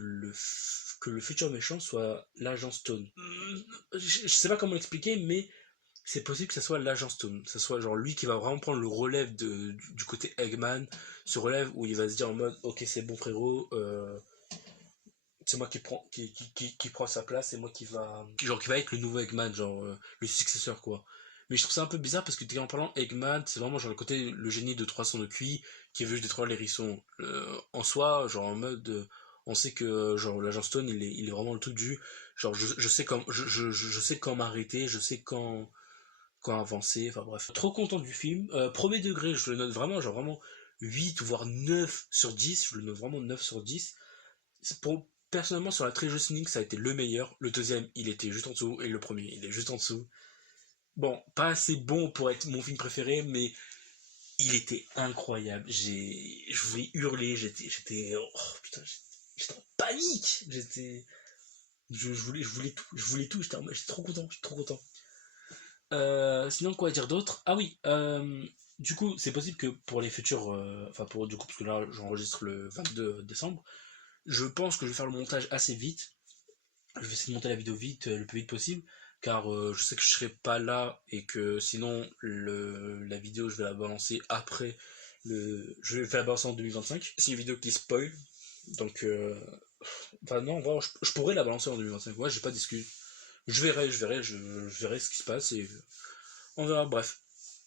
que le futur méchant soit l'agent Stone. Je sais pas comment l'expliquer, mais c'est possible que ça soit l'agent Stone. Que ça soit genre lui qui va vraiment prendre le relève du côté Eggman, ce relève où il va se dire en mode ok c'est bon frérot, c'est moi qui prend sa place, c'est moi qui va être le nouveau Eggman, genre le successeur quoi. Mais je trouve ça un peu bizarre parce que en parlant Eggman, c'est vraiment genre le côté le génie de 300 de QI qui veut juste détruire les hérissons. En soi, genre en mode on sait que genre l'agent Stone il est vraiment le truc du genre je sais je sais quand m'arrêter, je sais quand avancer, enfin bref. Trop content du film. Premier degré, je le note vraiment genre vraiment 8 voire 9 sur 10, je le note vraiment 9 sur 10. Personnellement, sur la trilogie Sonic, ça a été le meilleur. Le deuxième, il était juste en dessous. Et le premier, il est juste en dessous. Bon, pas assez bon pour être mon film préféré, mais il était incroyable. Je voulais hurler. Oh putain, j'étais en panique. Je voulais tout. J'étais trop content. J'étais trop content. Sinon, quoi dire d'autre? Ah oui, du coup, c'est possible que pour les futurs, enfin pour du coup, parce que là, j'enregistre le 22 décembre. Je pense que je vais faire le montage assez vite. Je vais essayer de monter la vidéo vite, le plus vite possible, car je sais que je serai pas là et que sinon la vidéo je vais la balancer après je vais la balancer en 2025. C'est une vidéo qui spoil, donc enfin non, voilà, je pourrais la balancer en 2025. Ouais, j'ai pas d'excuse. Je verrai ce qui se passe et on verra. Bref.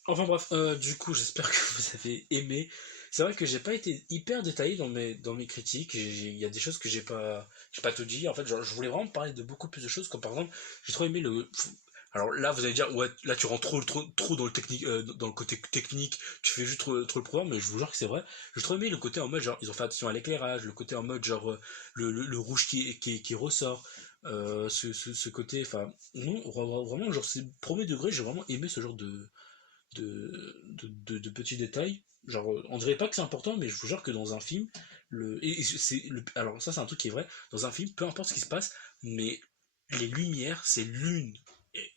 Enfin bref, du coup, j'espère que vous avez aimé. C'est vrai que j'ai pas été hyper détaillé dans mes critiques. Il y a des choses que j'ai pas tout dit. En fait, genre, je voulais vraiment parler de beaucoup plus de choses, comme par exemple, j'ai trop aimé le. Alors là, vous allez dire, ouais, là tu rentres trop dans le technique, dans le côté technique. Tu fais juste trop le programme, mais je vous jure que c'est vrai. J'ai trop aimé le côté en mode genre, ils ont fait attention à l'éclairage, le côté en mode genre le rouge qui ressort. Ce côté, enfin, non, vraiment, genre, c'est premier degré, j'ai vraiment aimé ce genre de petits détails. Genre, on dirait pas que c'est important, mais je vous jure que dans un film, alors ça c'est un truc qui est vrai, dans un film, peu importe ce qui se passe, mais les lumières, c'est l'une,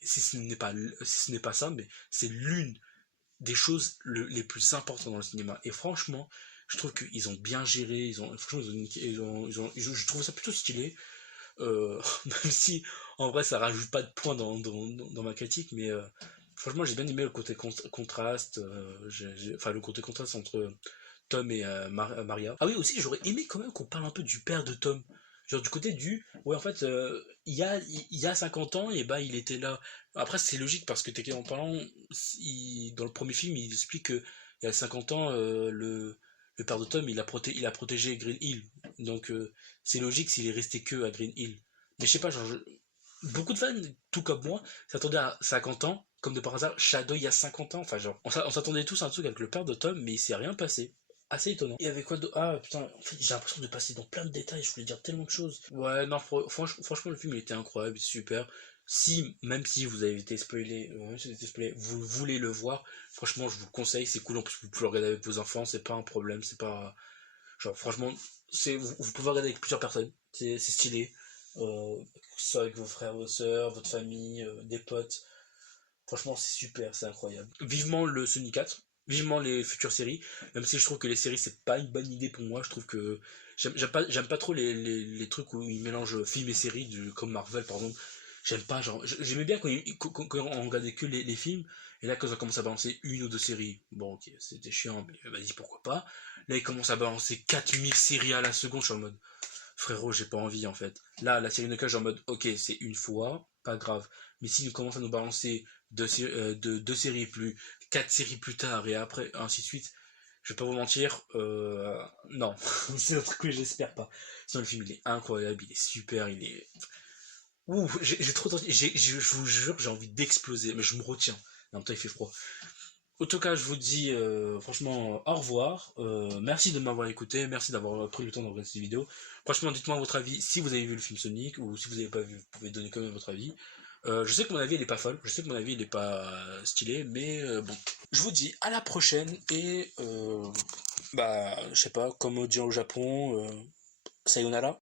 si ce n'est pas ça, mais c'est l'une des choses les plus importantes dans le cinéma. Et franchement, je trouve qu'ils ont bien géré, franchement, je trouve ça plutôt stylé, même si en vrai ça rajoute pas de points dans ma critique, mais franchement j'ai bien aimé le côté contraste, enfin le côté contraste entre Tom et Maria. Ah oui, aussi j'aurais aimé quand même qu'on parle un peu du père de Tom. Genre du côté ouais en fait il y a 50 ans et bah il était là. Après c'est logique parce que techniquement parlant dans le premier film il explique que il y a 50 ans le père de Tom, il a protégé Green Hill. Donc c'est logique s'il est resté que à Green Hill. Mais je sais pas, genre, beaucoup de fans, tout comme moi, s'attendaient à 50 ans, comme de par hasard, Shadow il y a 50 ans. Enfin, genre, on s'attendait tous à un truc avec le père de Tom, mais il s'est rien passé. Assez étonnant. Il y avait quoi de... Ah putain, en fait j'ai l'impression de passer dans plein de détails, je voulais dire tellement de choses. Ouais, non, franchement le film il était incroyable, super. Si, même si vous avez été spoilé, même si vous avez été spoilé, vous voulez le voir, franchement je vous le conseille, c'est cool, en plus vous pouvez le regarder avec vos enfants, c'est pas un problème, c'est pas... Genre franchement, vous pouvez regarder avec plusieurs personnes, c'est stylé. Que ce soit avec vos frères, vos sœurs, votre famille, des potes. Franchement, c'est super, c'est incroyable. Vivement le Sonic 4, vivement les futures séries, même si je trouve que les séries c'est pas une bonne idée pour moi, je trouve que j'aime pas trop les trucs où ils mélangent films et séries, comme Marvel par exemple. J'aime pas, genre, j'aimais bien quand on regardait que les films, et là quand on commence à balancer une ou deux séries, bon ok, c'était chiant, mais vas-y pourquoi pas. Là ils commencent à balancer 4000 séries à la seconde, je suis en mode, frérot, j'ai pas envie en fait. Là, la série de cage en mode, ok, c'est une fois, pas grave. Mais s'ils commencent à nous balancer deux séries plus, quatre séries plus tard et après, ainsi de suite, je vais pas vous mentir, non. C'est un truc que j'espère pas. Sinon, le film, il est incroyable, il est super, il est... Ouh, j'ai trop... Je vous jure, j'ai envie d'exploser, mais je me retiens. En même temps, il fait froid. En tout cas, je vous dis franchement au revoir. Merci de m'avoir écouté, merci d'avoir pris le temps de regarder cette vidéo. Franchement, dites-moi votre avis si vous avez vu le film Sonic ou si vous n'avez pas vu, vous pouvez donner quand même votre avis. Je sais que mon avis il est pas folle, je sais que mon avis il est pas stylé, mais bon. Je vous dis à la prochaine et bah je sais pas, comme on dit au Japon, sayonara.